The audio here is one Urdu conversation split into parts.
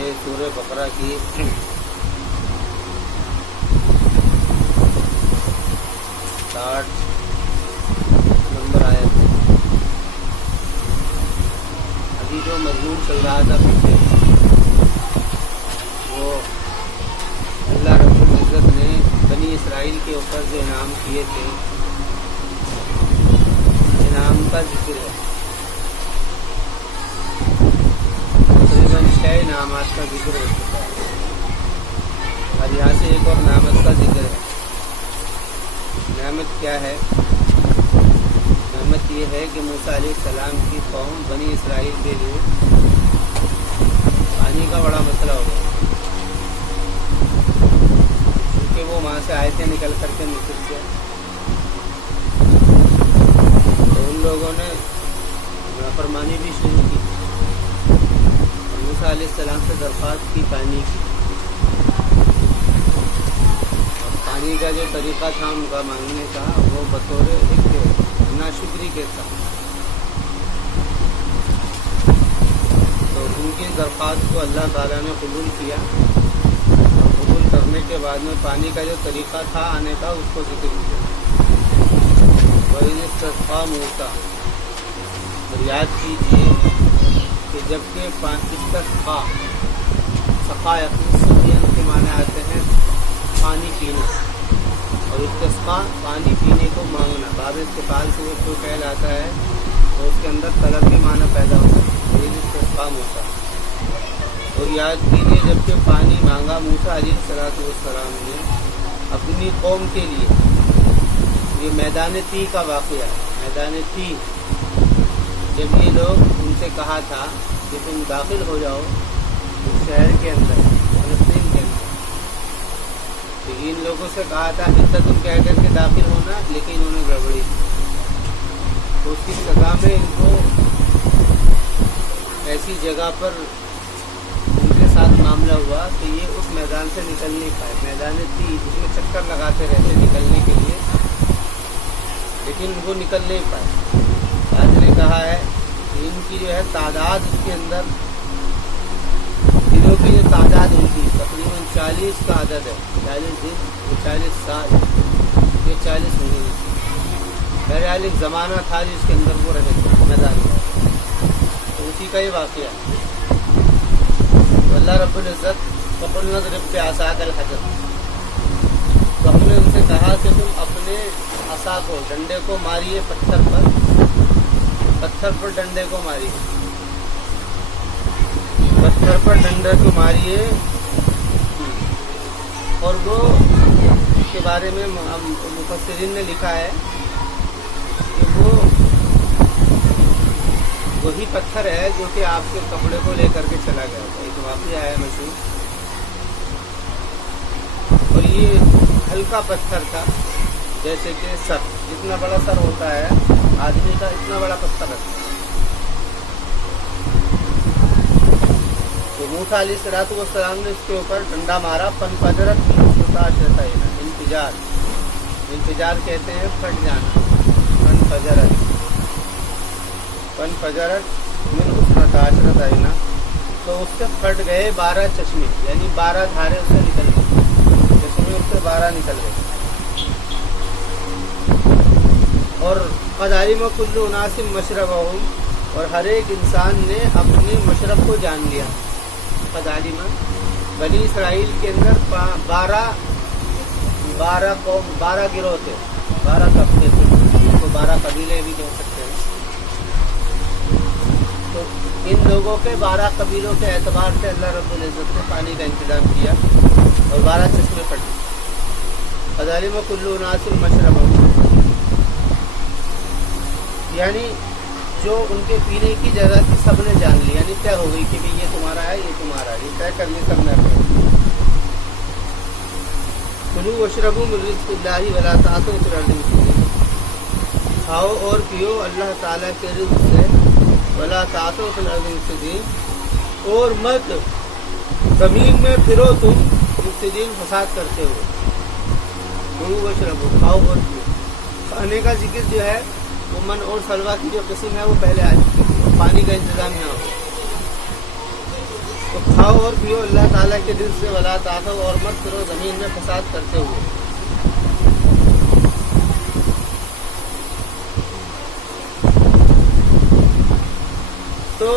یہ سورہ بقرہ کی 60 نمبر آیت ہے۔ ابھی جو مضمون چل رہا تھا پیچھے، وہ اللہ رب العزت نے بنی اسرائیل کے اوپر جو انعام کیے تھے، انعام کا ذکر ہے۔ تقریباً 6 انعامات کا ذکر ہو چکا ہے، اور یہاں سے ایک اور نعمت کا ذکر ہے۔ نعمت کیا ہے؟ نعمت یہ ہے کہ موسیٰ علیہ السلام کی قوم بنی اسرائیل کے لیے پانی کا بڑا مسئلہ ہو گیا، کیونکہ وہ وہاں سے آئے تھے نکل کر کے مصر سے، تو ان لوگوں نے نافرمانی بھی شروع کی اور موسیٰ علیہ السلام سے درخواست کی پانی کی۔ اور پانی کا جو طریقہ تھا ان کا مانگنے کا، وہ بطور ایک ناشکری کے تھا۔ تو ان کی درخواست کو اللہ تعالیٰ نے قبول کیا، اور قبول کرنے کے بعد میں پانی کا جو طریقہ تھا آنے کا، اس کو ذکر کیا۔ وَإِذِ اسْتَسْقَىٰ مُوسَىٰ، اور یاد کیجیے کہ جب کہ استسقاء، سقا یقین کے معنی آتے ہیں پانی پینا، اور استسقاء پانی پینے کو مانگنا۔ باب استقال سے وہ کوئی فعل آتا ہے تو اس کے اندر طلب کے معنی پیدا ہوتا ہے، وَإِذِ اسْتَسْقَىٰ مُوسَىٰ۔ اور یاد کیجیے جب کہ پانی مانگا موسیٰ علیہ السلام نے اپنی قوم کے لیے۔ یہ میدان تی کا واقعہ ہے۔ میدان تی، جب یہ لوگ ان سے کہا تھا کہ تم داخل ہو جاؤ اس شہر کے اندر، فلسطین کے اندر، تو ان لوگوں سے کہا تھا حدت کہہ کر کے داخل ہونا، لیکن انہوں نے گڑبڑی کی۔ تو اس کی سزا میں ان کو ایسی جگہ پر ان کے ساتھ معاملہ ہوا کہ یہ اس میدان سے نکل نہیں پائے۔ میدان تھی جس میں چکر لگاتے رہتے نکلنے کے لیے، لیکن وہ نکل نہیں پائے۔ آج نے کہا ہے کہ ان کی جو ہے تعداد، اس کے اندر دنوں کی جو تعداد ان کی تقریباً 40 کا عدد ہے، 40 دن، 40 سال، یہ 40 مہینے۔ بہرحال ایک زمانہ تھا جس کے اندر وہ رہے تھے میدان میں، تو اسی کا یہ واقعہ ہے۔ تو اللہ رب العزت فَقُلْنَا اضْرِب بِعَصَاكَ الْحَجَرَ، تو ہم نے ان سے کہا کہ تم اپنے عصا کو، ڈنڈے کو ماریے پتھر پر ڈنڈے کو ماریے، پتھر پر ڈنڈے کو ماریے۔ اور وہ اس کے بارے میں مفسرین نے لکھا ہے کہ وہ وہی پتھر ہے جو کہ آپ کے کپڑے کو لے کر کے چلا گیا تھا۔ ایک واقعہ ہے مشہور، اور یہ ہلکا پتھر تھا، جیسے کہ سر، جتنا بڑا سر ہوتا ہے آدمی کا، اتنا بڑا پتھر ہے۔ تو موسیٰ علیہ السلام نے اس کے اوپر ڈنڈا مارا، فَانْفَجَرَتْ مِنْهُ 12 عَيْنًا۔ انفجار کہتے ہیں پھٹ جانا، فَانْفَجَرَتْ مِنْهُ 12 عَيْنًا، تو اس سے پھٹ گئے 12 چشمے، یعنی 12 دھارے اس سے نکل گئے، چشمے اس سے 12 نکل گئے۔ اور قَدْ عَلِمَ كُلُّ أُنَاسٍ مَشْرَبَهُمْ، اور ہر ایک انسان نے اپنے مشرب کو جان لیا۔ قَدْ عَلِمَ، بنی اسرائیل کے اندر 12 قوم، 12 گروہ تھے، 12 طبقے تھے، ان کو 12 قبیلے بھی کہہ سکتے ہیں۔ تو ان لوگوں کے 12 قبیلوں کے اعتبار سے اللہ رب العزت نے پانی کا انتظام کیا اور 12 چشمے پھٹے۔ قَدْ عَلِمَ كُلُّ أُنَاسٍ مَشْرَبَهُمْ، یعنی جو ان کے پینے کی جگہ کی سب نے جان لی، یعنی طے ہو گئی کہ یہ تمہارا ہے، یہ تمہارا ہے، یہ طے کرنے سب نے رکھا۔ کُلُوا وَاشْرَبُوا مِن رِزْقِ اللَّهِ وَلَا تَعْثَوْا فِي الْأَرْضِ مُفْسِدِينَ، کھاؤ اور پیو اللہ تعالیٰ کے رزق سے، وَلَا تَعْثَوْا فِي الْأَرْضِ مُفْسِدِينَ، اور مت زمین میں پھرو تم مفسدین، فساد کرتے ہوئے۔ کُلُوا وَاشْرَبُوا، کھاؤ اور پیو۔ کھانے کا ذکر جو ہے وہ من اور سلوا کی جو قسم ہے وہ پہلے آ چکی ہے، پانی کا انتظام یہاں ہو۔ تو کھاؤ اور پیو اللہ تعالیٰ کے دل سے، ولا تعثوا اور مت کرو زمین میں فساد کرتے ہوئے۔ تو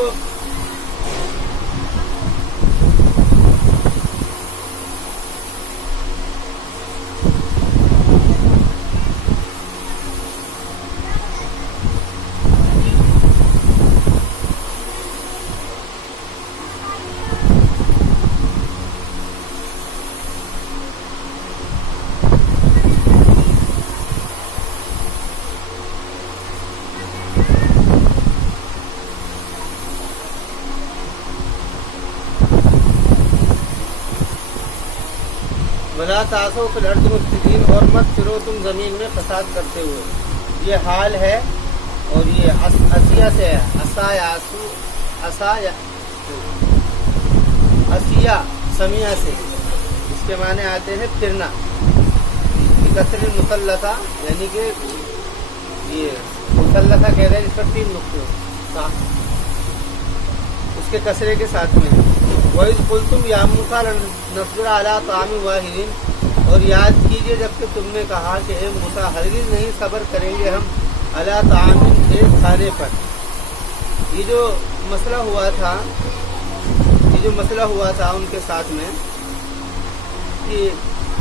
ولا تعثوا فی الارض مفسدین اور مت پھرو تم زمین میں فساد کرتے ہوئے۔ یہ حال ہے اور یہ اسیہ سے ہے، اسیہ سمیہ سے، اس کے معنی آتے ہیں پھرنا، کثر مثلثہ، یعنی کہ یہ مثلثہ کہہ رہے ہیں، اس پر 3 نقطے اس کے کسرے کے ساتھ میں۔ وَإِذْ قُلْتُمْ يَا مُوسَىٰ لَن نَّصْبِرَ عَلَىٰ طَعَامٍ وَاحِدٍ اور یاد کیجئے جب کہ تم نے کہا کہ اے موسیٰ ہرگز نہیں صبر کریں گے ہم عَلَىٰ طَعَامٍ ایک کھانے پر۔ یہ جو مسئلہ ہوا تھا ان کے ساتھ میں کہ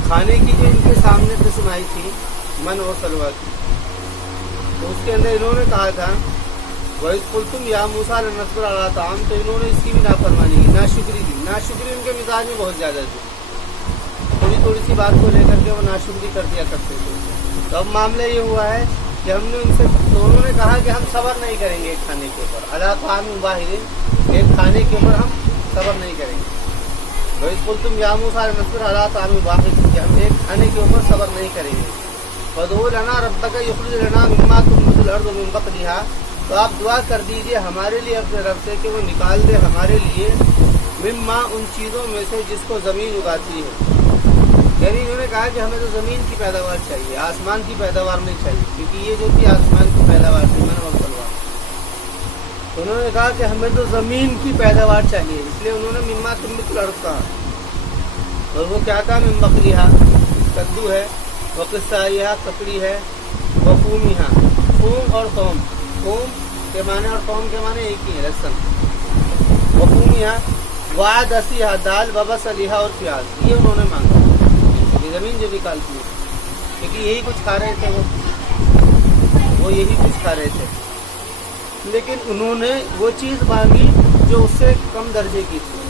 کھانے کی جو ان کے سامنے قسم آئی تھی من اور سلوہ کی، تو اس کے اندر انہوں نے کہا تھا وَإِذْ قُلْتُمْ يَا مُوسَىٰ لَن نَّصْبِرَ عَلَىٰ طَعَامٍ، تو انہوں نے اس کی بھی نافرمانی کی، ناشکری کی۔ ناشکری ان کے مزاج میں بہت زیادہ تھی، تھوڑی سی بات کو لے کر کے وہ ناشکری کر دیا کرتے تھے۔ تو اب معاملہ یہ ہوا ہے کہ ہم نے ان سے، تو انہوں نے کہا کہ ہم صبر نہیں کریں گے ایک کھانے کے اوپر، عَلَىٰ طَعَامٍ وَاحِدٍ ایک کھانے کے اوپر ہم صبر نہیں کریں گے۔ وَإِذْ قُلْتُمْ يَا مُوسَىٰ لَن نَّصْبِرَ عَلَىٰ طَعَامٍ وَاحِدٍ کہ ہم ایک کھانے کے اوپر صبر نہیں کریں گے۔ فَادْعُ لَنَا رَبَّكَ يُخْرِجْ لَنَا مِمَّا تُنبِتُ الْأَرْضُ مِن بَقْلِهَا، تو آپ دعا کر دیجئے ہمارے لیے اپنے رب سے کہ وہ نکال دے ہمارے لیے مما ان چیزوں میں سے جس کو زمین اگاتی ہے۔ یعنی انہوں نے کہا کہ ہمیں تو زمین کی پیداوار چاہیے، آسمان کی پیداوار نہیں چاہیے، کیونکہ یہ جو تھی آسمان کی پیداوار تھی من اور سلوہ۔ تو انہوں نے کہا کہ ہمیں تو زمین کی پیداوار چاہیے، اس لیے انہوں نے مما تنبت الارض کہا۔ اور وہ کیا کہا؟ من بقلیہا، کدو ہے، وقصائیہا ککڑی ہے، وفومیہا فوم اور توم، فوم کے معنی اور توم کے معنی ایک ہی ہے، لہسن۔ وفومیہا وعدسیہا دال، وبصلیہا اور پیاز، یہ انہوں نے مانگا، یہ زمین جو نکالتی ہے، کیونکہ یہی کچھ کھا رہے تھے وہ یہی کچھ کھا رہے تھے، لیکن انہوں نے وہ چیز مانگی جو اس سے کم درجے کی تھی۔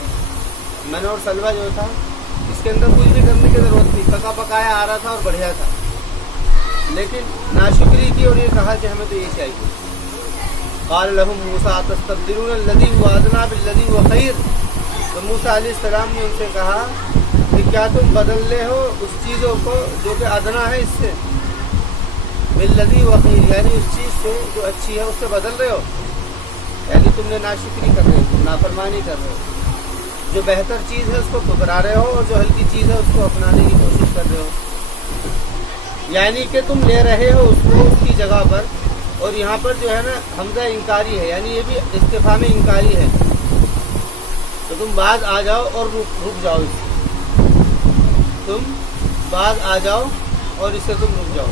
من اور سلوہ جو تھا اس کے اندر کچھ بھی کرنے کی ضرورت تھی، پکا پکایا آ رہا تھا اور بڑھیا تھا، لیکن ناشکری کی اور یہ کہا کہ ہمیں تو یہ چاہیے۔ قال لهم موسیٰ تستبدلون الذی هو ادنی بالذی هو خیر، تو موسیٰ علیہ السلام نے ان سے کہا کہ کیا تم بدل لے ہو اس چیزوں کو جو کہ ادنا ہے اس سے، بالذی هو خیر، یعنی اس چیز سے جو اچھی ہے اس سے بدل رہے ہو، یعنی تم نے ناشکری کر رہے ہو، نافرمانی کر رہے ہو، جو بہتر چیز ہے اس کو ٹھکرا رہے ہو اور جو ہلکی چیز ہے اس کو اپنانے کی کوشش کر رہے ہو، یعنی کہ تم لے رہے ہو اس کو اس کی جگہ پر۔ اور یہاں پر جو ہے نا حمزہ انکاری ہے، یعنی یہ بھی استفہام انکاری ہے، تو تم بعد آ جاؤ اور رک جاؤ، اس سے تم بعد آ جاؤ اور اس سے تم رک جاؤ۔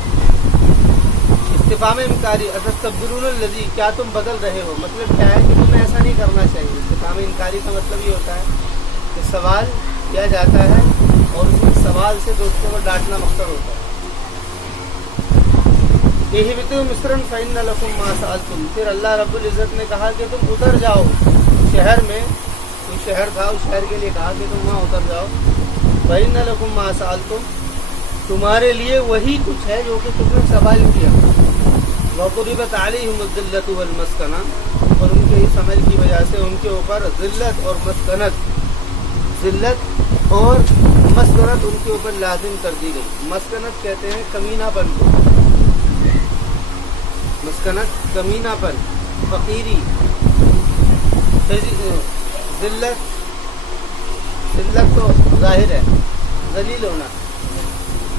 استفہام انکاری، تستبدلون الذی، کیا تم بدل رہے ہو، مطلب کیا ہے کہ تمہیں ایسا نہیں کرنا چاہیے۔ استفہام انکاری کا مطلب یہ ہوتا ہے کہ سوال کیا جاتا ہے اور اس سوال سے دوستوں کو ڈانٹنا مقصد ہوتا ہے۔ اہبطوا مصرا فإن لكم ما سألتم، پھر اللہ رب العزت نے کہا کہ تم اتر جاؤ شہر میں، کوئی شہر تھا اس شہر کے لیے کہا کہ تم وہاں اتر جاؤ، فإن لكم ما سألتم، تمہارے لیے وہی کچھ ہے جو کہ تم نے سوال کیا۔ وضربت علیہم الذلۃ والمسکنہ، اور ان کے اس عمل کی وجہ سے ان کے اوپر ذلت اور مسکنت، ذلت اور مسکنت ان کے اوپر لازم کر دی گئی۔ مسکنت کہتے ہیں کمینہ پن کو، مسکنت کمینہ پن، فقیری، ذلت تو ظاہر ہے ذلیل ہونا،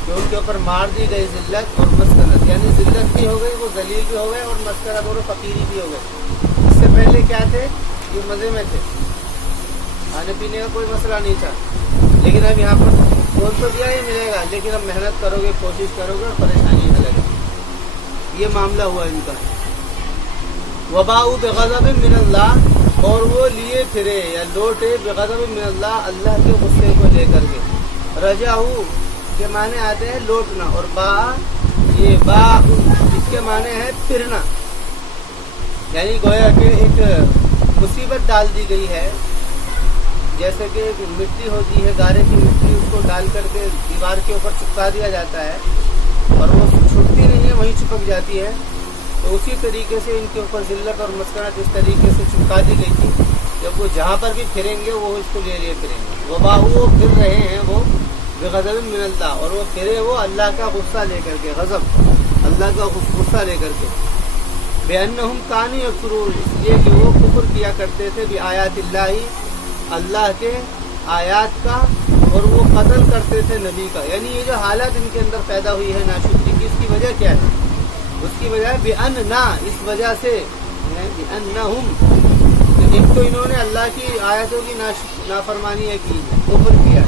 جو ان کے اوپر مار دی گئی ذلت اور مسکنت، یعنی ذلت بھی ہو گئی، وہ ذلیل بھی ہو گئے، اور مسکنت اور فقیری بھی ہو گئے۔ اس سے پہلے کیا تھے؟ یہ مزے میں تھے، کھانے پینے کا کوئی مسئلہ نہیں تھا، لیکن اب یہاں پر بول تو دیا یہ ملے گا، لیکن اب محنت کرو گے، کوشش کرو گے اور پریشانی نہ لگے. یہ معاملہ ہوا ان کا. وباؤ بغضب من اللہ، اور وہ لیے پھرے یا لوٹے بغضب من اللہ، اللہ کے غصے کو لے کر کے. رجعو کے معنی آتے ہیں لوٹنا، اور یہ با اس کے معنی ہے پھرنا، یعنی گویا کہ ایک مصیبت ڈال دی گئی ہے. جیسے کہ مٹی ہوتی ہے، گارے کی مٹی، اس کو ڈال کر کے دیوار کے اوپر چپکا دیا جاتا ہے اور وہ چھوٹتی نہیں ہے، وہیں چپک جاتی ہے. تو اسی طریقے سے ان کے اوپر ذلت اور مسکنت اس طریقے سے چپکا دی گئی تھی. جب وہ جہاں پر بھی پھریں گے وہ اس کو لے پھریں گے. وہ پھر رہے ہیں وہ بغضب من اللہ، اور وہ پھرے وہ اللہ کا غصہ لے کر کے، غضب اللہ کا غصہ لے کر کے. بِأَنَّهُمْ كَانُوا يَكْفُرُونَ، اس لیے کہ وہ کفر کیا کرتے تھے بِآیاتِ اللہ، اللہ کے آیات کا، اور وہ قتل کرتے تھے نبی کا. یعنی یہ جو حالت ان کے اندر پیدا ہوئی ہے ناشکری کی، اس کی وجہ کیا ہے؟ اس کی وجہ ہے بِأَنَّا، اس وجہ سے بِأَنَّهُمْ، ایک تو انہوں نے اللہ کی آیتوں کی نافرمانی کی، کفر کیا.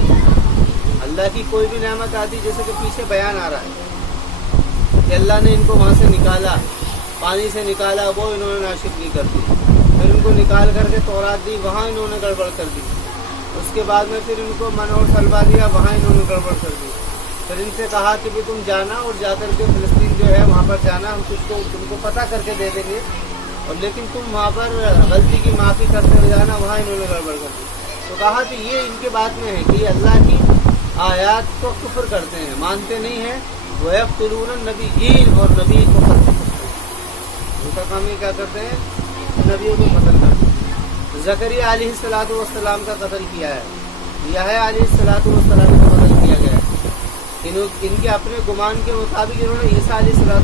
اللہ کی کوئی بھی نعمت آتی، جیسے کہ پیچھے بیان آ رہا ہے کہ اللہ نے ان کو وہاں سے نکالا، پانی سے نکالا، وہ انہوں نے ناشکری کر دی. پھر ان کو نکال کر کے تورات دی، وہاں انہوں نے گڑبڑ کر دی. اس کے بعد میں پھر ان کو من اور سلوا دیا، وہاں انہوں نے گڑبڑ کر دی. پھر ان سے کہا کہ بھی تم جانا اور جا کر کے فلسطین جو ہے وہاں پر جانا، ہم تم کو پتہ کر کے دے دیں گے، اور لیکن تم وہاں پر غلطی کی معافی کرتے ہوئے جانا، وہاں انہوں نے گڑبڑ کر دی. تو کہا کہ یہ ان کے بات میں ہے کہ یہ اللہ کی آیات کو کفر کرتے ہیں، مانتے نہیں ہیں. وَيَقْتُلُونَ النَّبِيِّينَ، اور نبی کو قتل کرتے ہیں. ان کا کام یہ کیا کرتے ہیں؟ نبیوں کو قتل کرتے ہیں. زکریا علیہ السلام کا قتل کیا ہے، یحییٰ علیہ السلام کا قتل کیا گیا ہے. ان کے اپنے گمان کے مطابق انہوں نے عیسیٰ علیہ السلام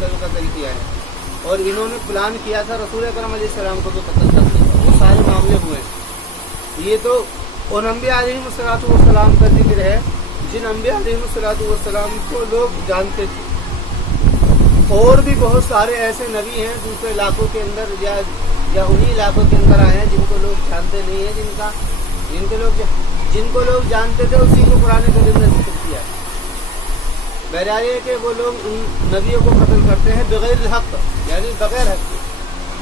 کا بھی قتل کیا ہے، اور انہوں نے پلان کیا تھا رسول اکرم علیہ السلام کو بھی قتل کرنے کا. وہ سارے معاملے ہوئے ہیں. یہ تو ان انبیاء علیہ السلام کا ذکر ہے جن انبیاء علیہ السلام کو لوگ جانتے تھے. اور بھی بہت سارے ایسے نبی ہیں دوسرے علاقوں کے اندر یا انہی علاقوں کے اندر آئے ہیں جن کو لوگ جانتے نہیں ہیں، جن کو لوگ جانتے تھے اسی کو قرآن کریم نے ذکر کیا. بہرحال یہ کہ وہ لوگ ان نبیوں کو قتل کرتے ہیں بغیر الحق، یعنی بغیر حق کے.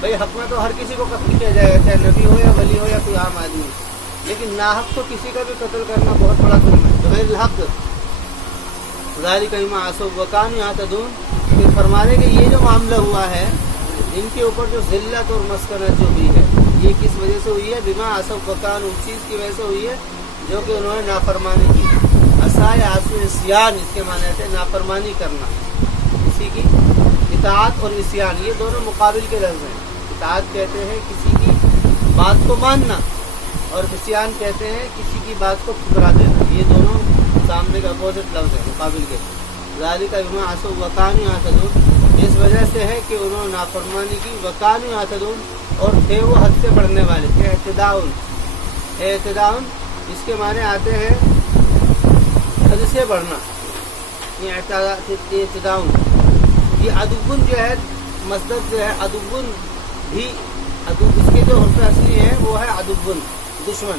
بھائی حق میں تو ہر کسی کو قتل کیا جائے گا، چاہے نبی ہو یا ولی ہو یا کوئی عام آدمی ہو، لیکن ناحق کو کسی کا بھی قتل کرنا بہت بڑا ظلم ہے بغیر الحق. ذالک بما عصوا وکانوا یعتدون. پھر فرمانے کہ یہ جو معاملہ ہوا ہے ان کے اوپر جو ذلت اور مسکنت جو ہوئی ہے، یہ کس وجہ سے ہوئی ہے؟ بما عصوا وکانوا، اس چیز کی وجہ سے ہوئی ہے جو کہ انہوں نے نافرمانی کی. عصا یا عصیان، اس کے معنی ہے نافرمانی کرنا. کسی کی اطاعت اور عصیان یہ دونوں مقابل کے لفظ ہیں. اطاعت کہتے ہیں کسی کی بات کو ماننا، اور عصیان کہتے ہیں کسی کی بات کو ٹھکرا دینا. یہ دونوں سامنے کا اپوزٹ لفظ ہے مقابل کے. ذالک بما عصوا وکانوا یعتدون، اس وجہ سے ہے کہ انہوں نے نافرمانی کی. وکانوا یعتدون، اور تھے وہ حد سے بڑھنے والے. اعتداء اس کے معنی آتے ہیں حد سے بڑھنا. یہ اعتداء، یہ عدوٌ جو ہے مصدر جو ہے عدوٌ بھی، اس کے جو حرف اصلی ہیں وہ ہے عدوٌ، دشمن.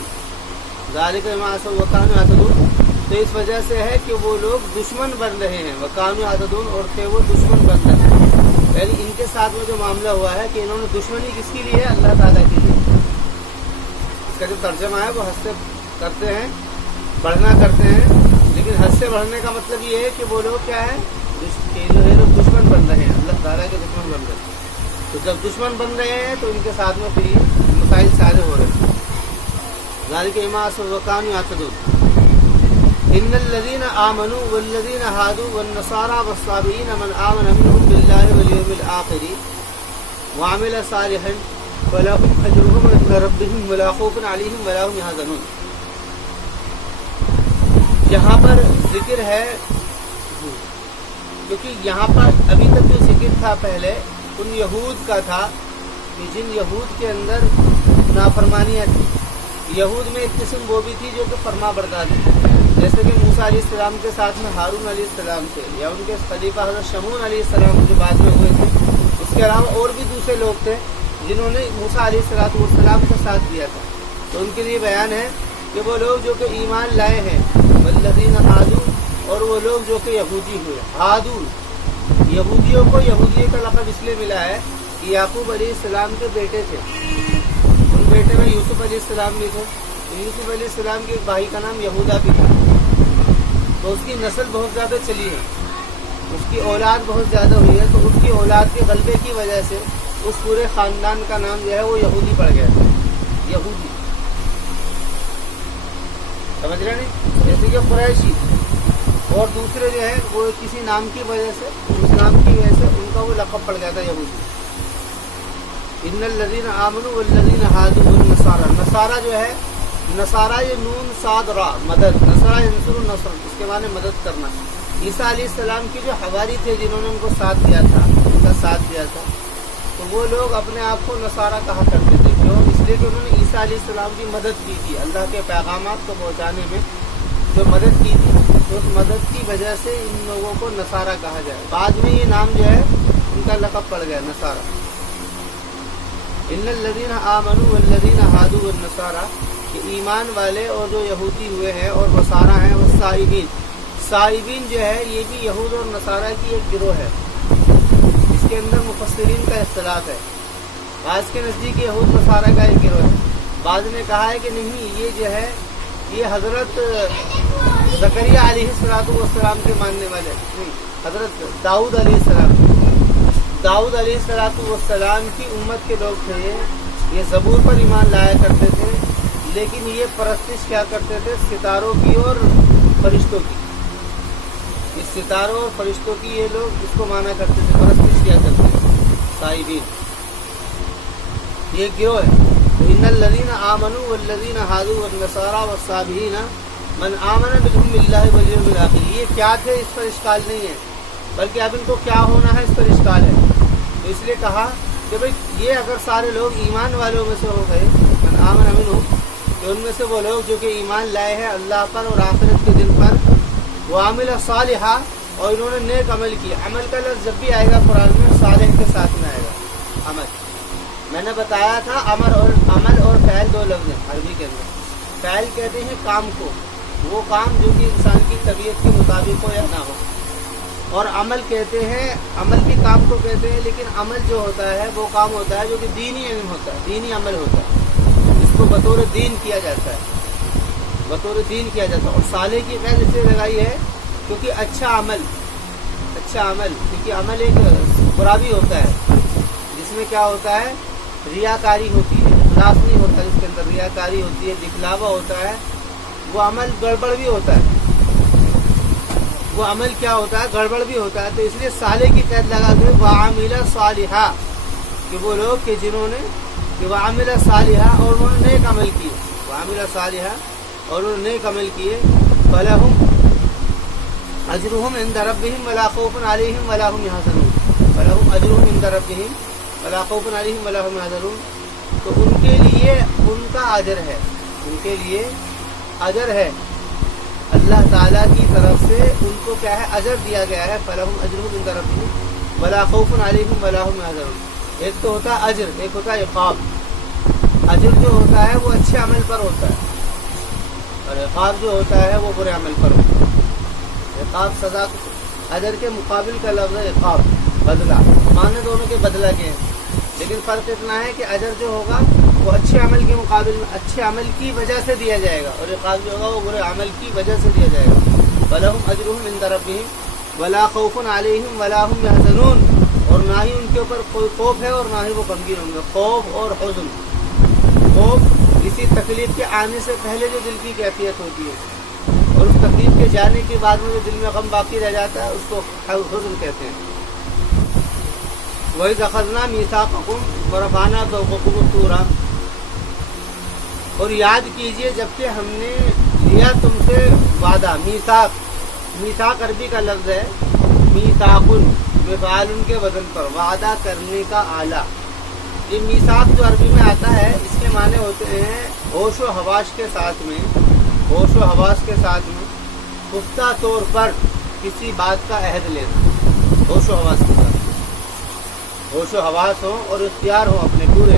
ذالک بما عصوا وکانوا یعتدون، تو اس وجہ سے ہے کہ وہ لوگ دشمن بن رہے ہیں. وکانوا یعتدون، اور تھے وہ دشمن بن رہے ہیں. یعنی ان کے ساتھ میں جو معاملہ ہوا ہے کہ انہوں نے دشمنی کس کی لی ہے؟ اللہ تعالیٰ کے لیے. اس کا جو ترجمہ ہے وہ حد سے کرتے ہیں، بڑھنا کرتے ہیں، لیکن حد سے بڑھنے کا مطلب یہ ہے کہ وہ لوگ کیا ہے؟ یہ لوگ دشمن بن رہے ہیں، اللہ تعالیٰ کے دشمن بن رہے ہیں. تو جب دشمن بن رہے ہیں تو ان کے ساتھ میں پھر یہ مسائل سارے ہو رہے ہیں. ذالک بما عصوا وکانوا یعتدون. ان الذين آمنوا والذين هادوا والنصارى والصابئين من آمن منهم بالله واليوم الآخر وعمل صالحا فلهم أجرهم عند ربهم ولا خوف عليهم ولا هم يحزنون. یہاں پر ذکر ہے کیونکہ یہاں پر ابھی تک جو ذکر تھا پہلے ان یہود کا تھا کہ جن یہود کے اندر نافرمانیاں تھیں. یہود میں ایک قسم وہ بھی تھی جو کہ فرما بردار تھی، جیسے کہ موسیٰ علیہ السلام کے ساتھ میں ہارون علیہ السلام تھے، یا ان کے خلیفہ حضرت شمعون علیہ السلام جو بعد میں ہوئے تھے. اس کے علاوہ اور بھی دوسرے لوگ تھے جنہوں نے موسیٰ علیہ السلام کا ساتھ دیا تھا. تو ان کے لیے بیان ہے کہ وہ لوگ جو کہ ایمان لائے ہیں، والذین ہادو، اور وہ لوگ جو کہ یہودی ہوئے۔ ہادو یہودیوں کو یہودی کا لقب اس لیے ملا ہے کہ یعقوب علیہ السلام کے بیٹے تھے، ان بیٹے میں یوسف علیہ السلام بھی تھے، یوسف علیہ السلام کے بھائی کا نام یہودا بھی تھا، تو اس کی نسل بہت زیادہ چلی ہے، اس کی اولاد بہت زیادہ ہوئی ہے، تو اس کی اولاد کے غلبے کی وجہ سے اس پورے خاندان کا نام جو ہے وہ یہودی پڑ گیا تھا، یہودی، سمجھ رہے نہیں؟ جیسے کہ قریشی، اور دوسرے جو ہے وہ کسی نام کی وجہ سے، اس نام کی وجہ سے ان کا وہ لقب پڑ گیا تھا یہودی۔ ان الذین آمنوا والذین ہادوا والنصارى، نصارہ جو ہے، نصارہ یہ نون صاد را، مدد، نصرہ ینصر النصر، اس کے معنی مدد کرنا۔ عیسیٰ علیہ السلام کے جو حواری تھے جنہوں نے ان کو ساتھ دیا تھا، ان کا ساتھ دیا تھا، تو وہ لوگ اپنے آپ کو نصارہ کہا کرتے تھے، کیوں؟ اس لیے کہ انہوں نے عیسیٰ علیہ السلام کی مدد کی تھی، اللہ کے پیغامات کو پہنچانے میں جو مدد کی تھی، تو اس مدد کی وجہ سے ان لوگوں کو نصارہ کہا جائے۔ بعد میں یہ نام جو ہے ان کا لقب پڑ گیا نصارہ۔ ان الذین آمنوا والذین ہادوا والنصارى، کہ ایمان والے اور جو یہودی ہوئے ہیں اور نصارہ ہیں، والصائبین، صائبین جو ہے یہ بھی یہود اور نصارہ کی ایک گروہ ہے، اس کے اندر مفسرین کا اختلاف ہے، بعض کے نزدیک یہود نصارہ کا ایک گروہ ہے، بعض نے کہا ہے کہ نہیں، یہ جو ہے یہ حضرت زکریا علیہ السلام کے ماننے والے نہیں، حضرت داؤد علیہ السلام، داؤد علیہ السلام کی امت کے لوگ تھے، یہ زبور پر ایمان لایا کرتے تھے، لیکن یہ پرستش کیا کرتے تھے؟ ستاروں کی اور فرشتوں کی، اس ستاروں اور فرشتوں کی یہ لوگ اس کو مانا کرتے تھے، پرستش کیا کرتے تھے، صائبین، یہ گروہ ہے۔ ان الذین آمنوا والذین ہادوا والنصارى والصابئین من آمن باللہ والیوم الآخر، یہ کیا تھے اس پر اشکال نہیں ہے، بلکہ اب ان کو کیا ہونا ہے اس پر اشکال ہے، تو اس لیے کہا کہ بھئی یہ اگر سارے لوگ ایمان والوں میں سے ہو گئے، من آمن منہم، کہ ان میں سے وہ لوگ جو کہ ایمان لائے ہیں اللہ پر اور آخرت کے دن پر، وعمل صالحا، اور انہوں نے نیک عمل کیا، عمل کا لفظ جب بھی آئے گا قرآن میں صالح کے ساتھ میں آئے گا، عمل، میں نے بتایا تھا عمل اور فعل دو لفظ ہیں عربی کے اندر، فعل کہتے ہیں کام کو، وہ کام جو کہ انسان کی طبیعت کے مطابق ہو یا نہ ہو، اور عمل کہتے ہیں، عمل بھی کام کو کہتے ہیں، لیکن عمل جو ہوتا ہے وہ کام ہوتا ہے جو کہ دینی علم ہوتا ہے، دینی عمل ہوتا ہے، اس کو بطور دین کیا جاتا ہے، بطور دین کیا جاتا ہے، اور صالح کی قید اس لیے لگائی ہے کیونکہ اچھا عمل، کیونکہ عمل ایک برا بھی ہوتا ہے جس میں کیا ہوتا ہے؟ ریاکاری ہوتی ہے، اخلاص نہیں ہوتا، اس کے اندر ریاکاری ہوتی ہے، دکھلاوا ہوتا ہے، وہ عمل گڑبڑ بھی ہوتا ہے، وہ عمل کیا ہوتا ہے؟ گڑبڑ بھی ہوتا ہے، تو اس لیے صالح کی قید لگا کے وعمل صالحا، کہ وہ لوگ کہ جنہوں نے کہ وعمل صالحا، اور انہوں نے نیک عمل کیے، وعمل صالحا، اور انہوں نے نیک عمل کیے، فلہم اجرہم عند ربہم ولا خوف علیہم ولا هم يحزنون، فلہم اجرہم عند ربہم ولا خوف علیہم ولا هم يحزنون، تو ان کے لیے ان کا اجر ہے، ان کے لیے اجر ہے، اللہ تعالیٰ کی طرف سے ان کو کیا ہے؟ اجر دیا گیا ہے، فلہم اجرہم عند ربہم ولا خوف علیہم ولا هم يحزنون۔ ایک تو ہوتا ہے اجر، ایک ہوتا ہے عقاب۔ اجر جو ہوتا ہے وہ اچھے عمل پر ہوتا ہے، اور عقاب جو ہوتا ہے وہ برے عمل پر ہوتا ہے۔ عقاب سزا، اجر کے مقابل کا لفظ ہے عقاب، بدلہ، معنی دونوں کے بدلہ کے ہیں، لیکن فرق اتنا ہے کہ اجر جو ہوگا وہ اچھے عمل کے مقابل میں اچھے عمل کی وجہ سے دیا جائے گا، اور عقاب جو ہوگا وہ برے عمل کی وجہ سے دیا جائے گا۔ وَلَهُمْ أَجْرُهُمْ عِنْدَ رَبِّهِمْ وَلَا خَوْفٌ عَلَيْهِمْ وَلَا هُمْ يَحْزَنُونَ، اور نہ ہی ان کے اوپر کوئی خوف ہے اور نہ ہی وہ غمگین ہوں گے۔ خوف اور حزن، خوف کسی تکلیف کے آنے سے پہلے جو دل کی کیفیت ہوتی ہے، اور اس تکلیف کے جانے کے بعد میں جو دل میں غم باقی رہ جاتا ہے اس کو حزن کہتے ہیں۔ وَإِذْ أَخَذْنَا مِيثَاقَكُمْ وَرَفَعْنَا فَوْقَكُمُ الطُّورَ، اور یاد کیجئے جبکہ ہم نے لیا تم سے وعدہ، میثاق، میثاق عربی کا لفظ ہے، میثاقن، مفعول کے وزن پر، وعدہ کرنے کا آلہ۔ یہ میثاق جو عربی میں آتا ہے اس کے معنی ہوتے ہیں ہوش و حواس کے ساتھ میں، ہوش و حواس کے ساتھ میں پختہ طور پر کسی بات کا عہد لینا، ہوش و حواس کے ساتھ، ہوش و حواس ہوں اور اختیار ہوں اپنے پورے،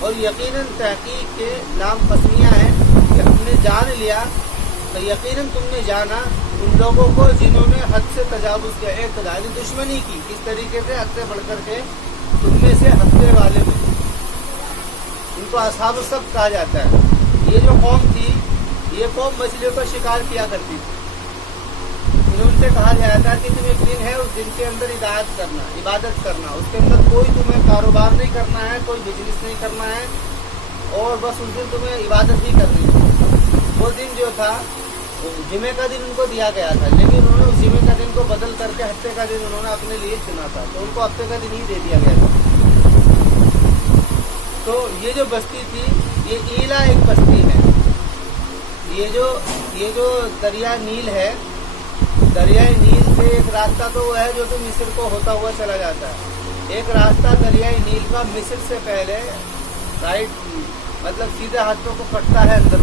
اور یقیناً تحقیق کے لام قسمیہ ہیں کہ ہم نے جان لیا، تو یقیناً تم نے جانا ان لوگوں کو جنہوں نے حد سے تجاوز کیا، اعتدائی دشمنی کی، اس طریقے سے حد سے بڑھ کر کے تم میں سے ہفتے والے میں، ان کو اصحاب السبت کہا جاتا ہے۔ یہ جو قوم تھی، یہ قوم مچھلیوں کا شکار کیا کرتی تھی۔ ان سے کہا گیا تھا کہ تم ایک دن ہے، اس دن کے اندر عبادت کرنا، اس کے اندر کوئی تمہیں کاروبار نہیں کرنا ہے، کوئی بزنس نہیں کرنا ہے، اور بس اس دن تمہیں عبادت ہی کرنی ہے۔ وہ دن جو تھا جمعے کا دن ان کو دیا گیا تھا، لیکن انہوں نے اس جمعے کا دن کو بدل کر کے ہفتے کا دن انہوں نے اپنے لیے چنا تھا، تو ان کو ہفتے کا دن ہی دے دیا گیا تھا۔ تو یہ جو بستی تھی، یہ ایلا ایک بستی ہے۔ یہ جو دریا نیل ہے، دریائے نیل سے ایک راستہ تو وہ ہے جو تو مصر کو ہوتا ہوا چلا جاتا ہے، ایک راستہ دریائے نیل کا مصر سے پہلے رائٹ مطلب سیدھے ہاتھوں کو کٹتا ہے اندر،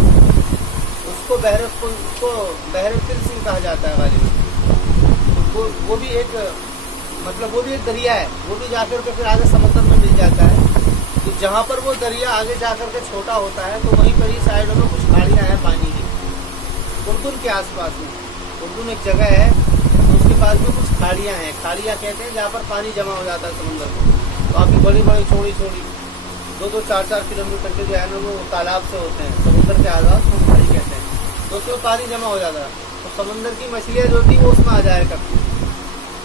اس کو بحر فلسطین کہا جاتا ہے غالباً۔ وہ بھی ایک دریا ہے، وہ بھی جا کر کے پھر آگے سمندر میں مل جاتا ہے۔ تو جہاں پر وہ دریا آگے جا کر کے چھوٹا ہوتا ہے، تو وہیں پر ہی سائڈوں میں کچھ کھاڑیاں ہیں پانی کی، اردن کے آس پاس میں۔ اردن ایک جگہ ہے، اس کے پاس میں کچھ کھاڑیاں ہیں، کھاڑیاں کہتے ہیں جہاں پر پانی جمع ہو جاتا ہے سمندر میں، کافی بڑی بڑی چھوٹی 2-4 کلومیٹر کے جو ہے نا وہ تالاب سے ہوتے ہیں، سمندر کے آزاد کو کھاڑی کہتے ہیں، تو اس میں پانی جمع ہو جاتا ہے، تو سمندر کی مچھلیاں جو تھی وہ اس میں آ جایا کرتی،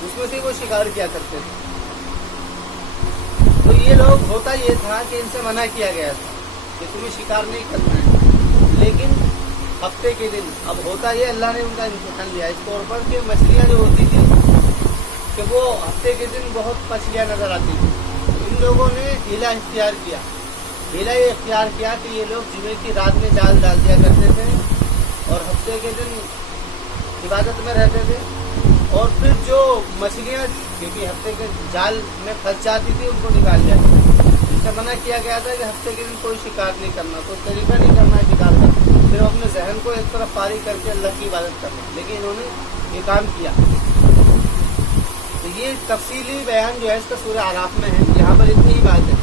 اس میں سے وہ شکار کیا کرتے تھے۔ تو یہ لوگ ہوتا یہ تھا کہ ان سے منع کیا گیا تھا کہ تمہیں شکار نہیں کرنا ہے، لیکن ہفتے کے دن اب ہوتا یہ اللہ نے ان کا امتحان لیا اس طور پر کہ مچھلیاں جو ہوتی تھی کہ وہ ہفتے کے دن بہت مچھلیاں نظر آتی تھی، ان لوگوں نے ہیلا اختیار کیا کہ یہ لوگ جمعے کی رات میں جال ڈال دیا کرتے تھے اور ہفتے کے دن عبادت میں رہتے تھے، اور پھر جو مچھلیاں کیونکہ ہفتے کے جال میں پھنس جاتی تھی ان کو نکال جاتی تھی۔ ان سے منع کیا گیا تھا کہ ہفتے کے دن کوئی شکار نہیں کرنا، کوئی طریقہ نہیں کرنا ہے شکار کا، صرف اپنے ذہن کو ایک طرف فارغ کر کے اللہ کی عبادت کرنا، لیکن انہوں نے یہ کام کیا۔ تو یہ تفصیلی بیان جو ہے اس کا سورہ اعراف میں ہے، یہاں پر اتنی ہی بات ہے،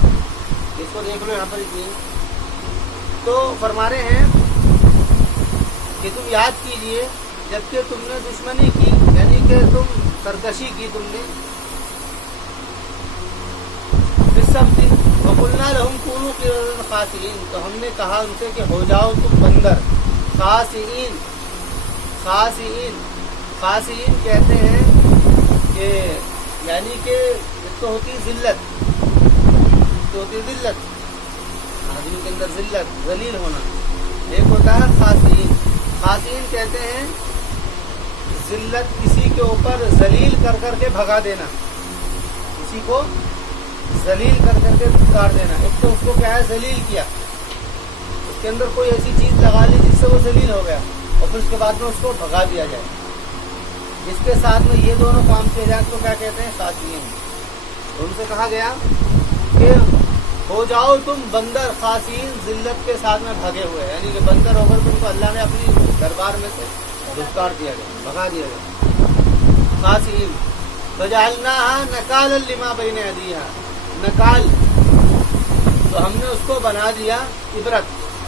اس کو دیکھ لو، یہاں پر اتنی۔ تو فرما رہے ہیں کہ تم یاد کیجئے جبکہ تم نے دشمنی کی، یعنی کہ تم سرکشی کی تم نے، وَقُلْنَا لَهُمْ كُونُوا قِرَدَةً خَاسِئِينَ، تو ہم نے کہا ان سے کہ ہو جاؤ تم بندر خاسئین کہتے ہیں کہ یعنی کہ ایک تو ہوتی ذلت، آدمی کے اندر ذلت، ذلیل ہونا، ایک ہوتا ہے خاسئین کہتے ہیں ذلت، کسی کے اوپر ذلیل کر کے بھگا دینا، کسی کو ذلیل کر کے پکار دینا۔ ایک تو اس کو کیا ہے ذلیل کیا، اس کے اندر کوئی ایسی چیز لگا لی جس سے وہ ذلیل ہو گیا، اور پھر اس کے بعد میں اس کو بھگا دیا جائے، جس کے ساتھ میں یہ دونوں کام کیے جائیں تو کیا کہتے ہیں خاسئین۔ ان سے کہا گیا کہ ہو جاؤ تم بندر خاسئین، ذلت کے ساتھ میں بھگے ہوئے، یعنی کہ بندر ہو کر تم کو اللہ نے اپنی دربار میں سے دھتکار دیا گیا، بھگا دیا گیا، خاسئین۔ فَجَعَلْنَاهَا نَكَالًا لِمَا بَيْنَ يَدَيْهَا، نکال تو ہم نے اس کو بنا دیا عبرت،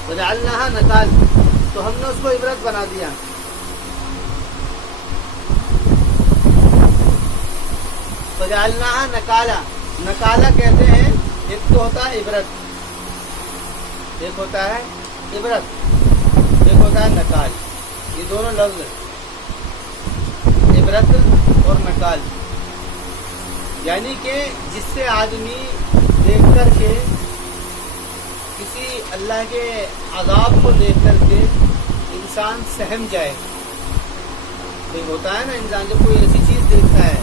فَجَعَلْنَاهَا نکال تو ہم نے اس کو عبرت بنا دیا۔ فَجَعَلْنَاهَا نَكَالًا، نکالا کہتے ہیں ایک تو ہوتا ہے عبرت، ایک ہوتا ہے نکال، یہ دونوں لفظ عبرت اور نکال، یعنی کہ جس سے آدمی دیکھ کر کے کسی اللہ کے عذاب کو دیکھ کر کے انسان سہم جائے۔ ایک ہوتا ہے نا انسان جب کوئی ایسی چیز دیکھتا ہے،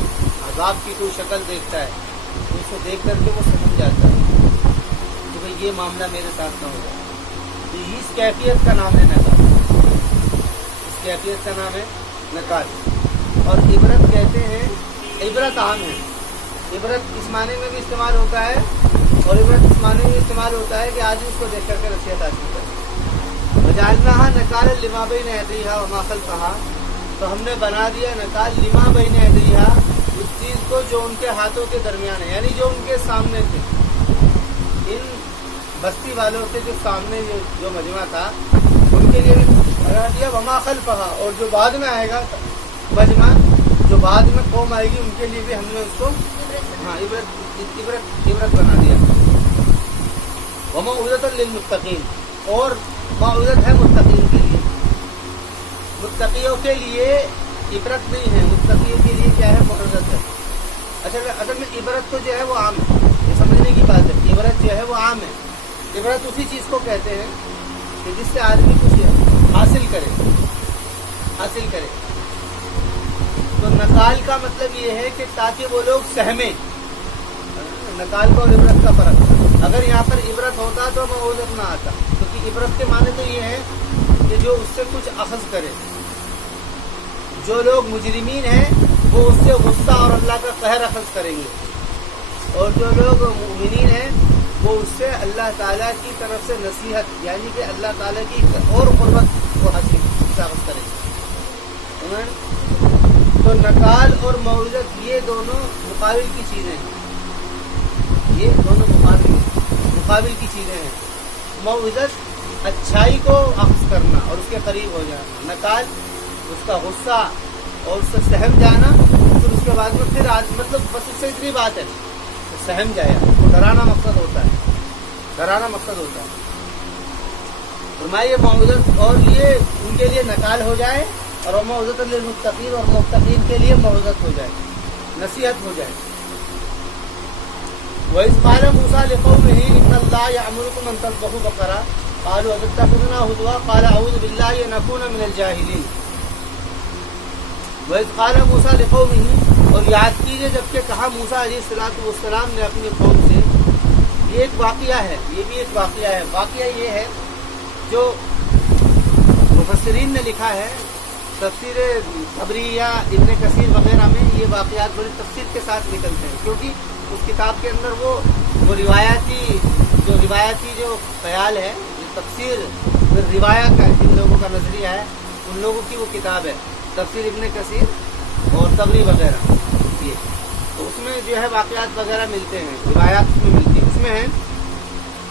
عذاب کی کوئی شکل دیکھتا ہے، تو اس کو دیکھ کر کے وہ سہم جاتا ہے کہ بھئی یہ معاملہ میرے ساتھ نہ ہو جائے۔ تو اس کیفیت کا نام ہے نکال، اس کیفیت کا نام ہے نکال۔ اور عبرت کہتے ہیں، عبرت عام ہے، عبرت اس معنی میں بھی استعمال ہوتا ہے اور عبرت اس معنی میں استعمال ہوتا ہے کہ آدمی اس کو دیکھ کر کے نصیحت حاصل کرے۔ وَجَعَلْنَاهَا نَكَالًا لِمَا بَيْنَ يَدَيْهَا وَمَا خَلْفَهَا، تو ہم نے بنا دیا نکال لما بین یدیہا، اس چیز کو جو ان کے ہاتھوں کے درمیان ہے، یعنی جو ان کے سامنے تھے۔ ان بستی والوں کے جو سامنے جو مجمع تھا ان کے لیے بھی بنا دیا وما خلفہا، اور جو بعد میں آئے گا مجمع، جو بعد میں قوم آئے گی ان کے لیے بھی ہم نے اس کو عبرت بنا دیا. وموعظۃ للمتقین، اور موعظت ہے متقین کے لیے. متقیوں کے لیے عبرت نہیں ہے، متقیوں کے لیے کیا ہے؟ موعظت ہے. اصل میں عبرت تو جو ہے وہ عام ہے، یہ سمجھنے کی بات ہے. عبرت جو ہے وہ عام ہے. عبرت اسی چیز کو کہتے ہیں کہ جس سے آدمی کچھ حاصل کرے. تو نقال کا مطلب یہ ہے کہ تاکہ وہ لوگ سہمیں. نقال کا اور عبرت کا فرق، اگر یہاں پر عبرت ہوتا تو موعظت نہ آتا، کیونکہ عبرت کے معنی تو یہ ہے کہ جو اس سے کچھ اخذ کرے. جو لوگ مجرمین ہیں وہ اس سے غصہ اور اللہ کا قہر اخذ کریں گے، اور جو لوگ مومنین ہیں وہ اس سے اللہ تعالیٰ کی طرف سے نصیحت، یعنی کہ اللہ تعالیٰ کی اور قربت کو حاصل کریں گے. تو نقال اور موعظت یہ دونوں مقابل کی چیزیں ہیں. یہ دونوں مقابل کی چیزیں ہیں. موعظت اچھائی کو اخذ کرنا اور اس کے قریب ہو جانا. نقال اس کا غصہ اور اس سے سہم جانا، پھر اس کے بعد میں پھر مطلب بس اس سے اتنی بات ہے تو سہم جائے. وہ ڈرانا مقصد ہوتا ہے. فرمائیے موعظت، اور یہ ان کے لیے نقال ہو جائے، اور موعظۃ للمتقین، اور متقین کے لیے موعظت ہو جائے، نصیحت ہو جائے. وَإِذْ قَالَ مُوسَىٰ لِقَوْمِهِ إِنَّ اللَّهَ يَأْمُرُكُمْ أَن تَذْبَحُوا بَقَرَةً قَالُوا أَتَتَّخِذُنَا هُزُوًا قَالَ أَعُوذُ بِاللَّهِ أَن أَكُونَ مِنَ الْجَاهِلِينَ. وَإِذْ قَالَ مُوسَىٰ لِقَوْمِهِ، اور یاد کیجیے جب کہ کہا موسیٰ علیہ السلام نے اپنی قوم سے. یہ ایک واقعہ ہے، یہ بھی ایک واقعہ ہے. واقعہ یہ ہے جو مفسرین نے لکھا ہے، تفسیر طبری یا ابن کثیر وغیرہ میں یہ واقعات بڑی تفصیل کے ساتھ نکلتے ہیں، کیونکہ اس کتاب کے اندر وہ روایتی جو خیال ہے، جو تفسیر روایت کا جن لوگوں کا نظریہ ہے ان لوگوں کی وہ کتاب ہے تفسیر ابن کثیر اور طبری وغیرہ. یہ تو اس میں جو ہے واقعات وغیرہ ملتے ہیں، روایات میں ملتی ہیں. اس میں ہے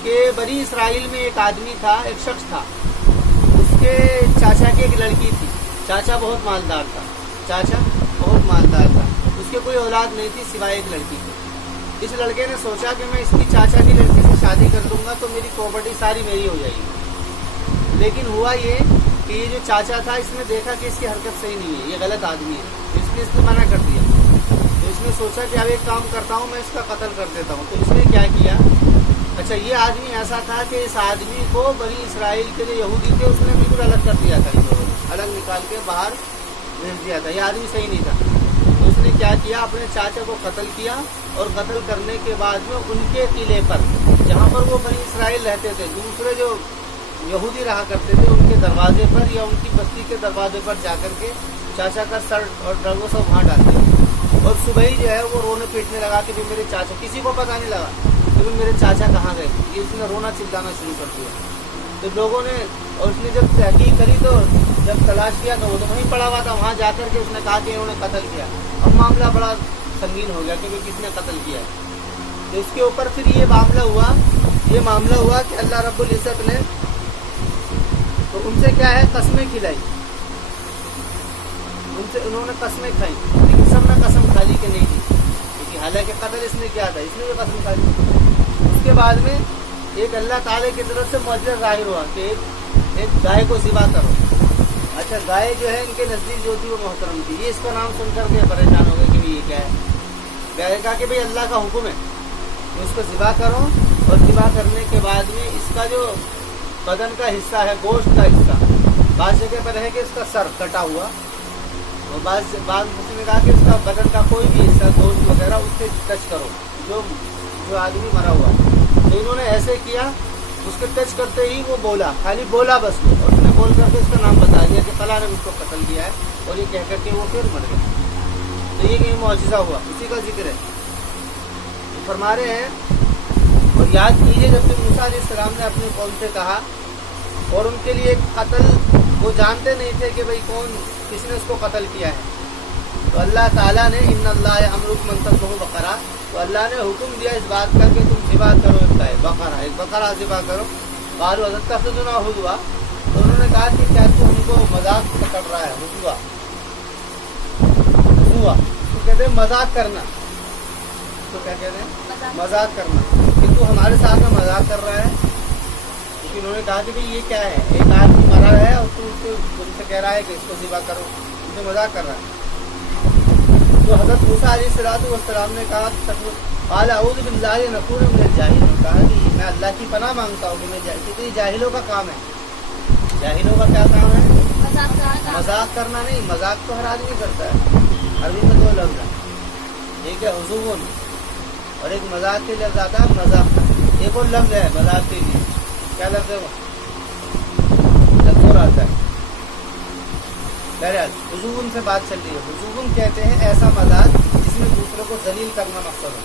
کہ بنی اسرائیل میں ایک آدمی تھا، ایک شخص تھا، اس کے چاچا کی ایک لڑکی تھی. چاچا بہت مالدار تھا. اس کے کوئی اولاد نہیں تھی سوائے ایک لڑکی کی. اس لڑکے نے سوچا کہ میں اس کی چاچا کی لڑکی سے شادی کر دوں گا تو میری پراپرٹی ساری میری ہو جائے گی. لیکن ہوا یہ کہ یہ جو چاچا تھا اس نے دیکھا کہ اس کی حرکت صحیح نہیں ہے، یہ غلط آدمی ہے، اس نے منع کر دیا. تو اس نے سوچا کہ اب ایک کام کرتا ہوں، میں اس کا قتل کر دیتا ہوں. تو اس نے کیا کیا؟ اچھا، یہ آدمی ایسا تھا کہ اس آدمی کو بنی اسرائیل کے جو یہودی تھے اس نے بالکل الگ کر دیا تھا، الگ نکال کے باہر بھیج دیا تھا. یہ آدمی صحیح نہیں تھا. تو اس نے کیا کیا؟ اپنے چاچا کو قتل کیا، اور قتل کرنے کے بعد میں ان کے قلعے پر جہاں پر وہ بنی اسرائیل رہتے تھے، دوسرے جو یہودی رہا کرتے تھے ان کے دروازے پر یا ان کی بستی کے دروازے پر جا کر کے چاچا کا سر اور ڈرگو سب وہاں ڈالتے تھے. اور صبح ہی جو ہے وہ رونے پیٹنے لگا کہ میرے چاچا، کسی کو پتہ نہیں لگا کہ میرے چاچا کہاں گئے. یہ اس نے رونا چلانا شروع کر دیا. تو لوگوں نے، اور اس نے جب تحقیق کری تو جب تلاش کیا تو وہ تو وہیں پڑا ہوا تھا. وہاں جا کر کے اس نے کہا کہ انہوں نے قتل کیا. اب معاملہ بڑا سنگین ہو گیا کہ کس نے قتل کیا ہے. تو اس کے اوپر پھر یہ معاملہ ہوا کہ اللہ رب العزت نے تو ان سے کیا ہے قسمیں کھلائی. انہوں نے قسمیں کھائی، لیکن سب نے قسم کھا لی کہ نہیں کی، کیونکہ حالانکہ قتل اس نے کیا تھا، اس نے یہ قسم کھا لی. اس کے بعد میں ایک اللہ تعالی کی طرف سے معجزہ ظاہر ہوا کہ ایک گائے کو ذبح کرو. اچھا، گائے جو ہے ان کے نزدیک جو تھی وہ محترم تھی. یہ اس کا نام سن کر کے پریشان ہو گئے کہ یہ کیا ہے. گائے کہا کہ بھئی اللہ کا حکم ہے کہ اس کو ذبح کرو، اور ذبح کرنے کے بعد میں اس کا جو بدن کا حصہ ہے، گوشت کا حصہ، بعض جگہ پر ہے کہ اس کا سر کٹا ہوا، اور بعض نے کہا کہ اس کا بدن کا کوئی بھی حصہ، گوشت وغیرہ، اس سے ٹچ کرو جو آدمی مرا ہوا. تو انہوں نے ایسے کیا، اس کے ٹچ کرتے ہی وہ بولا، خالی بولا بس وہ، اور اس نے بول کر کے اس کا نام بتا دیا کہ فلاں نے اس کو قتل کیا ہے، اور یہ کہہ کر کے وہ پھر مر گیا. تو یہ کہیں معجزہ ہوا، اسی کا ذکر ہے. فرما رہے ہیں، اور یاد کیجیے جب کہ موسیٰ علیہ السلام نے اپنی قوم سے کہا، اور ان کے لیے قتل وہ جانتے نہیں تھے کہ بھئی کس نے اس کو قتل کیا ہے. تو اللہ تعالیٰ نے ان اللہ یأمرکم ان تذبحوا بقرہ، تو اللہ نے حکم دیا اس بات کا کہ تم ذبح کرو ایک بقرہ ذبح کرو. قالوا اتخذنا ہزوا، تو انہوں نے کہا کہ کیا تو ہم کو مذاق پکڑ رہا ہے. ہزوا تو کہتے ہیں مذاق کرنا. تو کیا کہتے ہیں؟ مذاق کرنا، کہ تو ہمارے ساتھ میں مذاق کر رہا ہے. کیونکہ انہوں نے کہا کہ بھائی یہ کیا ہے، ایک آدمی مرا ہے اور تو اس کو تم سے کہہ رہا ہے کہ اس کو ذبح کرو، ان سے مذاق کر رہا ہے. تو حضرت موسیٰ علیہ السلام نے کہا قال اعوذ باللہ ان اکون من الجاہلین، کہا کہ میں اللہ کی پناہ مانگتا ہوں کہ میں کیونکہ یہ جاہلوں کا کام ہے. جاہلوں کا کیا کام ہے؟ مذاق کرنا نہیں. مذاق تو ہر آدمی کرتا ہے. عربی میں دو لفظ ہیں، ایک ہے حضون اور ایک مذاق کے لفظ آتا ہے مذاق. ایک اور لفظ ہے مذاق کے لیے، کیا لفظ ہے وہ؟ لفظ اور آتا ہے. بہرحال حضون سے بات چل رہی ہے. حضون کہتے ہیں ایسا مذاق جس میں دوسروں کو ذلیل کرنا مقصد ہو.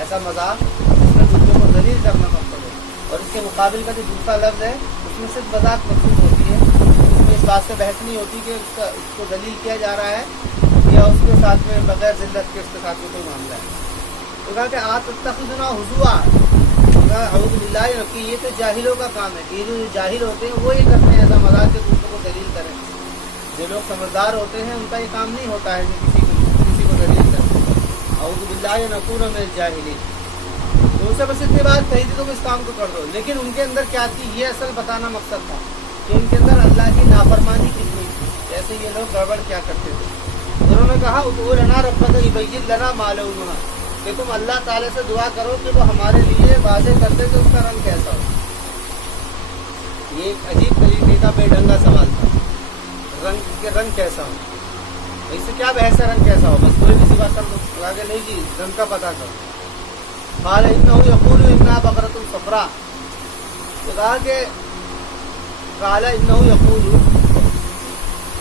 ایسا مذاق جس میں دوسروں کو ذلیل کرنا مقصد ہو. اور اس کے مقابل کا جو دوسرا لفظ ہے اس میں صرف مذاق مقصود ہوتی ہے. اس میں اس بات سے بحث نہیں ہوتی کہ اس کو ذلیل کیا جا رہا ہے یا اس کے ساتھ میں بغیر ذلت کے اس کے ساتھ میں کوئی معاملہ ہے. تو کہا کہ اتخذنا ہزوا، اعوذ باللہ، کہ یہ تو جاہلوں کا کام ہے. یہ جو جاہل ہوتے ہیں وہ یہ کرتے ہیں ایسا مذاق کہ دوسروں کو ذلیل کریں. جو لوگ سمجھدار ہوتے ہیں ان کا یہ کام نہیں ہوتا ہے کہ کسی کو ذلیل کریں. اعوذ باللہ نکون من الجاہلین. تو ان سے بس اتنی بات کہی تھی تو اس کام کو کر دو. لیکن ان کے اندر کیا تھی، یہ اصل بتانا مقصد تھا کہ ان کے اندر اللہ کی نافرمانی کتنی تھی، جیسے یہ لوگ گڑبڑ کیا کرتے تھے. انہوں نے کہا ادعو لنا ربک یبین لنا ما لونھا، کہ تم اللہ تعالی سے دعا کرو کہ وہ ہمارے لیے واضح کر دے کہ اس کا رنگ کیسا ہو. یہ ایک عجیب طریقے کا بے ڈھنگا سوال تھا. رنگ کیسا ہو، اس سے کیا بحث ہے رنگ کیسا ہو، بس کوئی کسی بات کر دو. آگے نہیں جی رنگ کا پتہ کرو. قال انه یقول انها بقرۃ صفراء، تو کہا کہ قال انه یقول،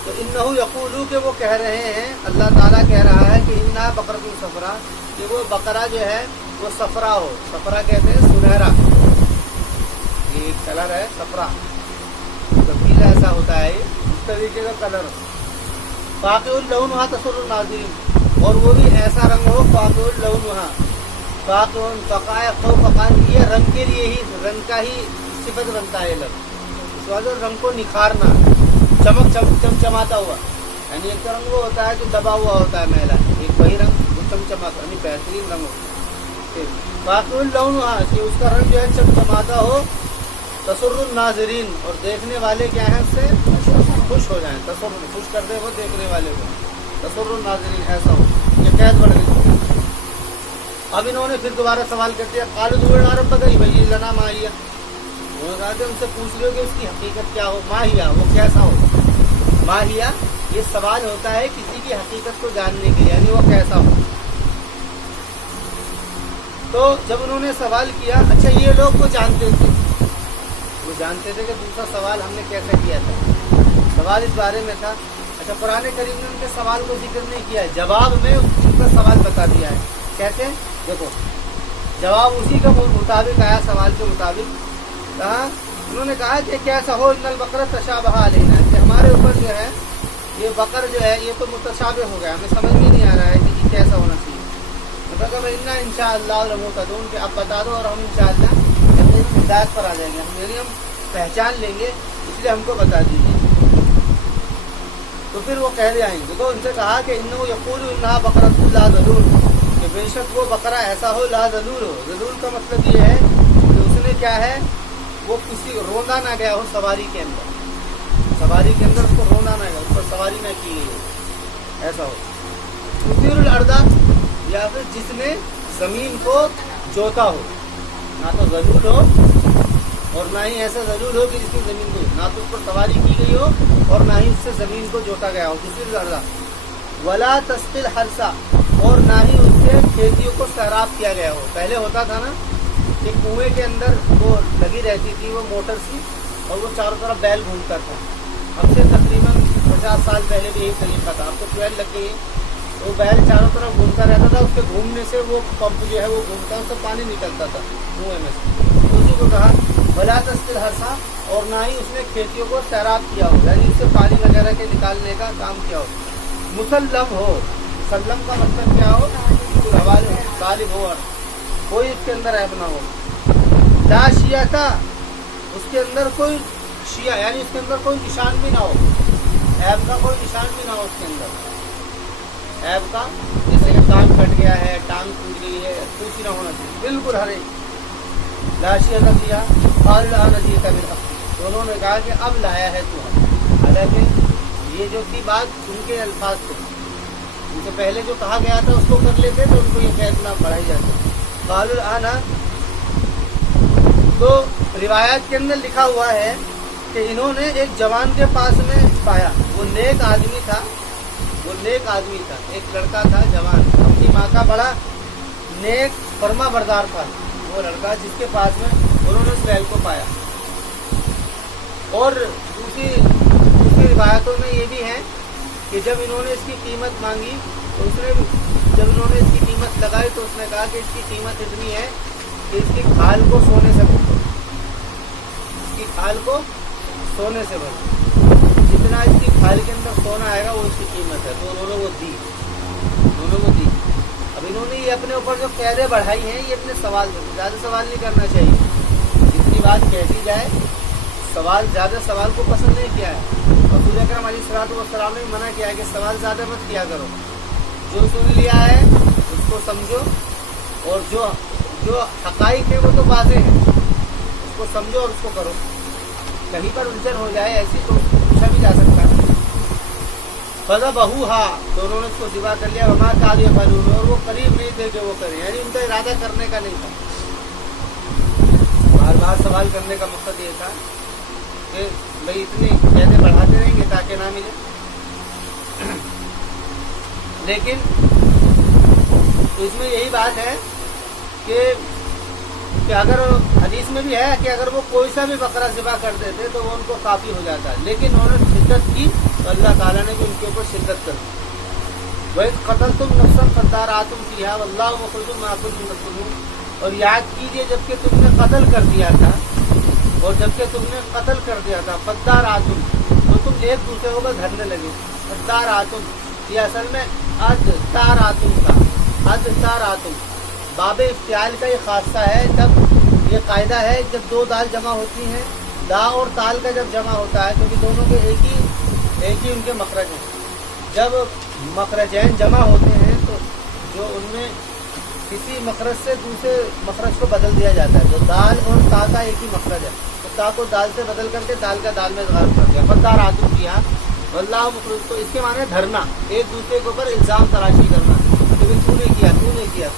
تو انه یقول کہ وہ کہہ رہے ہیں، اللہ تعالیٰ کہہ رہا ہے کہ انها بقرۃ صفراء، کہ وہ بقرہ جو ہے وہ صفرا ہو. صفرا کہتے ہیں سنہرا، یہ ایک کلر ہے صفرا، پیلا ایسا ہوتا ہے اس طریقے کا کلر. فاقع اللونھا تسر الناظرین، اور وہ بھی ایسا رنگ ہو فاقع اللونھا. فاقع فقائع فقان، یہ رنگ کے لیے ہی، رنگ کا ہی صفت بنتا ہے لفظ. اس وجہ رنگ کو نکھارنا، چمک چمچماتا ہوا. یعنی ایک رنگ وہ ہوتا ہے جو دبا ہوا ہوتا ہے میلا، ایک وہی رنگ جو چمچماتا، یعنی بہترین رنگ ہو. فاقع اللونھا، کہ اس کا رنگ جو ہے چمچماتا ہو. تسر الناظرین، اور دیکھنے والے کیا ہیں اس سے خوش ہو جائیں. تسر خوش کر دے وہ دیکھنے والے کو. تسر الناظرین ایسا ہو. یہ قید بڑھ گئی. اب انہوں نے پھر دوبارہ سوال کر دیا قالوا ادعو لنا ربک یبین لنا ما ہی. انہوں نے کہا کہ ان سے پوچھ لو کہ اس کی حقیقت کیا ہو. ما ہی، وہ کیسا ہو. ما ہی یہ سوال ہوتا ہے کسی کی حقیقت کو جاننے کے لیے، یعنی وہ کیسا ہو. تو جب انہوں نے سوال کیا، اچھا یہ لوگ وہ جانتے تھے کہ دوسرا سوال ہم نے کیسے کیا تھا. سوال اس بارے میں تھا. اچھا قرآن کریم نے ان کے سوال کو ذکر نہیں کیا ہے، جواب میں ان کا سوال بتا دیا ہے. کیسے؟ دیکھو جواب اسی کے مطابق آیا، سوال کے مطابق. کہا انہوں نے کہا کہ کیسا ہو ان البقرہ تشابہ علینا، کہ ہمارے اوپر جو ہے یہ بقر جو ہے یہ تو متشابہ ہو گیا، ہمیں سمجھ میں نہیں آ رہا ہے کہ یہ کیسا ہونا چاہیے. مطلب ان شاء اللہ لمہتدون، کہ آپ بتا دو اور ہم ان شاء اللہ ہدایت پر آ جائیں گے. یعنی ہم پہچان لیں گے، اس لیے ہم کو بتا دیجیے. تو پھر وہ کہہ رہے آئیں گے. تو ان سے کہا کہ انہو یقول انہا بقرۃ لا ذلول، کہ بے شک وہ بقرہ ایسا ہو لا ذلول ہو. ذلول کا مطلب یہ ہے کہ اس نے کیا ہے، وہ کسی روندا نہ گیا ہو سواری کے اندر، سواری کے اندر اس کو روندا نہ گیا، اس پر سواری نہ کی گئی ہو، ایسا ہو. تثیر الارض، یا پھر جس نے زمین کو جوتا ہو، نہ تو ذلول ہو اور نہ ہی ایسا ذلول ہو کہ جس کی زمین کو نہ تو اس پر سواری کی گئی ہو اور نہ ہی اس سے زمین کو جوتا گیا ہو. تثیر الارض ولا تسقی الحرث، اور نہ ہی اس سے کھیتیوں کو سیراب کیا گیا ہو. پہلے ہوتا تھا نا کہ کنویں کے اندر وہ لگی رہتی تھی وہ موٹر سی، اور وہ چاروں طرف بیل گھومتا تھا. اب سے تقریباً 50 سال پہلے بھی یہی طریقہ تھا. اب تو ٹویل لگ گئی، وہ بیل چاروں طرف گھومتا رہتا تھا، اس کے گھومنے سے وہ پمپ جو ہے وہ گھومتا، اس سے پانی نکلتا تھا کنویں میں سے. اسی کو کہا ولا تسقی الحرث، اور نہ ہی اس نے کھیتیوں کو سیراب کیا ہو، یعنی اس سے پانی وغیرہ کے نکالنے کا کام کیا ہو. مسلم ہو، مسلم کا مطلب کیا ہو، بالکل حوالے غالب ہو اور کوئی اس کے اندر عیب نہ ہو. لا شیعہ تھا اس کے اندر کوئی شیعہ یعنی اس کے اندر کوئی نشان بھی نہ ہو, عیب کا کوئی نشان بھی نہ ہو اس کے اندر, عیب کا جیسے کہ کان پھٹ گیا ہے, ٹانگ ٹوٹ گئی ہے, کچھ نہ ہونا چاہیے, بالکل ہر ایک. لا شیعہ تھا کیا اور نجیت بالحق, دونوں نے کہا کہ اب لایا ہے تو حق. حالانکہ یہ جو تھی بات ان کے الفاظ تھے, ان سے پہلے جو کہا گیا تھا اس کو کر لیتے تو ان کو یہ قید نہ بڑھائی جاتی. قالوا الآن, تو روایات کے اندر لکھا ہوا ہے کہ انہوں نے ایک جوان کے پاس میں پایا, وہ نیک آدمی تھا, ایک لڑکا تھا جوان, اپنی ماں کا بڑا نیک فرما بردار تھا وہ لڑکا, جس کے پاس میں انہوں نے سہیل کو پایا. اور دوسری روایتوں میں یہ بھی ہے کہ جب انہوں نے اس کی قیمت مانگی تو جب انہوں نے اس کی قیمت لگائی تو اس نے کہا کہ اس کی قیمت اتنی ہے کہ اس کی کھال کو سونے سے بھر, جتنا اس کی کھال کے اندر سونا آئے گا وہ اس کی قیمت ہے. تو انہوں نے وہ دی. اب انہوں نے یہ اپنے اوپر جو قیدیں بڑھائی ہیں یہ اپنے سوال سے, زیادہ سوال نہیں کرنا چاہیے, جتنی بات کہتی جائے, زیادہ سوال کو پسند نہیں کیا ہے. رسول اکرم علیہ الصلوۃ والسلام نے منع کیا ہے کہ سوال زیادہ مت کیا کرو, جو سن لیا ہے اس کو سمجھو, اور جو حقائق ہے وہ تو واضح ہے, اس کو سمجھو اور اس کو کرو. کہیں پر الجھن ہو جائے ایسی تو اس کو پوچھا بھی جا سکتا ہے. فذبحوها, تو انہوں نے اس کو ذبح کر لیا. وما كادوا يفعلون, اور وہ قریب نہیں تھے کہ وہ کریں, یعنی ان کا ارادہ کرنے کا نہیں تھا. بار بار سوال کرنے کا مقصد یہ تھا کہ بھائی اتنی قیدیں بڑھاتے رہیں گے تاکہ نہ ملے. لیکن تو اس میں یہی بات ہے کہ اگر حدیث میں بھی ہے کہ اگر وہ کوئی سا بھی بکرا ذبح کر دیتے تو وہ ان کو کافی ہو جاتا ہے, لیکن انہوں نے شدت کی تو اللہ تعالیٰ نے بھی ان کے اوپر شدت کر دی. وَإِذْ قَتَلْتُمْ نَفْسًا فَادَّارَأْتُمْ فِيهَا وَاللَّهُ مُخْرِجٌ مَا كُنتُمْ تَكْتُمُونَ, اور یاد کیجئے جبکہ تم نے قتل کر دیا تھا, فَادَّارَأْتُمْ, تو تم ایک دوسرے کو دھرنے لگے. فَادَّارَأْتُمْ یہ اصل میں اَدْتَارَأْتُمْ تھا, اَدْتَارَأْتُمْ باب افتعال کا یہ خاصہ ہے. جب یہ قاعدہ ہے جب دو دال جمع ہوتی ہیں, دا اور تال کا جب جمع ہوتا ہے کیونکہ دونوں کے ایک ہی ان کے مخرج ہیں. جب مخرجین جمع ہوتے ہیں تو جو ان میں کسی مخرج سے دوسرے مخرج کو بدل دیا جاتا ہے. جو دال اور تا کا ایک ہی مخرج ہے تو تا کو دال سے بدل کر کے دال کا دال میں اظہار کر دیا. فَادَّارَأْتُمْ فِيهَا وَاللَّهُ مُخْرِجٌ, تو اس کے معنی دھرنا, ایک دوسرے کے اوپر الزام تراشی کرنا کہ تو نے کیا, تو نے کیا,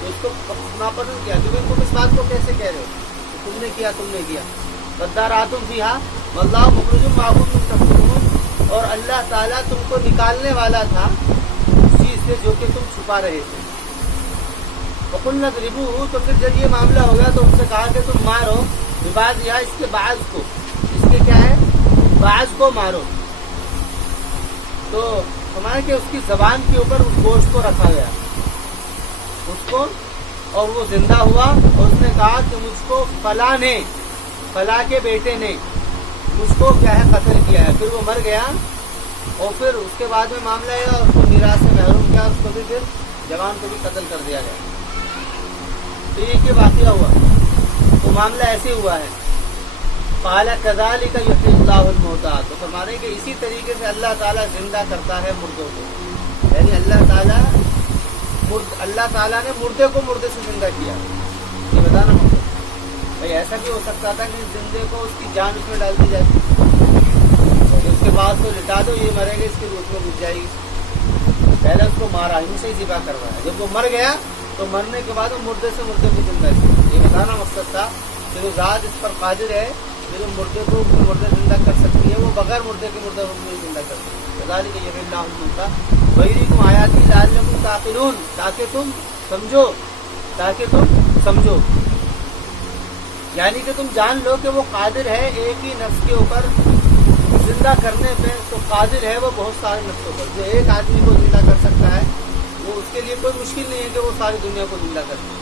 تو اس کو ناپسند کیا کیونکہ تم اس بات کو کیسے کہہ رہے ہو, تم نے کیا. فَادَّارَأْتُمْ فِيهَا وَاللَّهُ مُخْرِجٌ مَا كُنتُمْ تَكْتُمُونَ, اور اللہ تعالیٰ تم کو نکالنے والا تھا اس چیز سے جو کہ تم چھپا رہے تھے. وَقُلْنَا اضْرِبُوهُ, تو پھر جب یہ معاملہ ہو گیا تو ان سے کہا کہ تم مارو ببعضِهَا, اس کے بعض کو, اس کے کیا ہے بعض کو مارو. تو ہمارے کہ اس کی زبان کے اوپر اس گوشت کو رکھا گیا اس کو, اور وہ زندہ ہوا اور اس نے کہا کہ مجھ کو فلاں کے بیٹے نے مجھ کو کیا ہے قتل کیا ہے. پھر وہ مر گیا اور پھر اس کے بعد میں معاملہ ہے اس کو میراث سے محروم کیا, اس کو بھی پھر جوان کو بھی قتل کر دیا گیا. تو یہ کہ واقعہ ہوا تو معاملہ ایسے ہوا ہے. قال كذلك يحيي الله الموتى, تو فرما رہے ہیں کہ اسی طریقے سے اللہ تعالیٰ زندہ کرتا ہے مردوں کو, یعنی اللہ تعالیٰ نے مردے کو مردے سے زندہ کیا. یہ بتانا مقصد بھائی ایسا بھی ہو سکتا تھا کہ زندے کو اس کی جان اس میں ڈال دی جاتی, اس کے بعد کو لٹا دو, یہ مرے گا, اس کی روح میں گھس جائے گی. پہلے اس کو مارا, ان سے ہی ذبح کروایا. جب وہ مر گیا تو مرنے کے بعد وہ مردے سے مردے کو زندہ کیا. یہ بتانا مقصد تھا کہ وہ ذات اس پر قادر ہے جو مردے کو مردے زندہ کر سکتی ہے, وہ بغیر مردے کے مردے کو زندہ کر سکتی ہے. ذالک یحیی اللہ الموتى ویریکم آیاتی لعلکم تعقلون, تاکہ تم سمجھو, یعنی کہ تم جان لو کہ وہ قادر ہے ایک ہی نفس کے اوپر زندہ کرنے پہ, تو قادر ہے وہ بہت سارے نفسوں پر. جو ایک آدمی کو زندہ کر سکتا ہے وہ اس کے لیے کوئی مشکل نہیں ہے کہ وہ ساری دنیا کو زندہ کر سکے.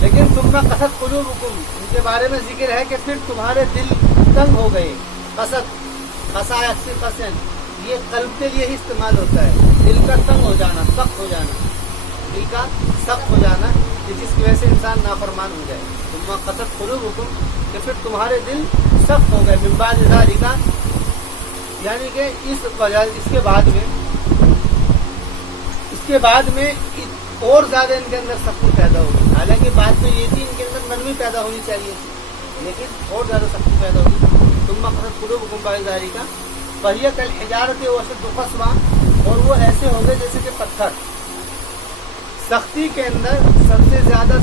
لیکن تم نہ قصد قلوبکم, ان کے بارے میں ذکر ہے کہ پھر تمہارے دل تنگ ہو گئے. قصد قصا قصن یہ قلب کے لیے ہی استعمال ہوتا ہے. دل کا تنگ ہو جانا، سخت ہو جانا، دل کا سخت ہو جانا کہ جس کی وجہ سے انسان نافرمان ہو جائے. ثم قست قلوبکم، کہ پھر تمہارے دل سخت ہو گئے. من بعد ذالک، یعنی کہ اس کے بعد میں اور زیادہ ان کے اندر سختی پیدا ہوگی. حالانکہ بات تو یہ تھی ان کے اندر نرمی پیدا ہونی چاہیے تھی، لیکن اور زیادہ سختی پیدا ہوگی. ثم قست قلوبکم بعد ذالک فہی کالحجارۃ واشد قسوۃ، اور وہ ایسے ہوں گے جیسے کہ پتھر. سختی کے اندر سب سے زیادہ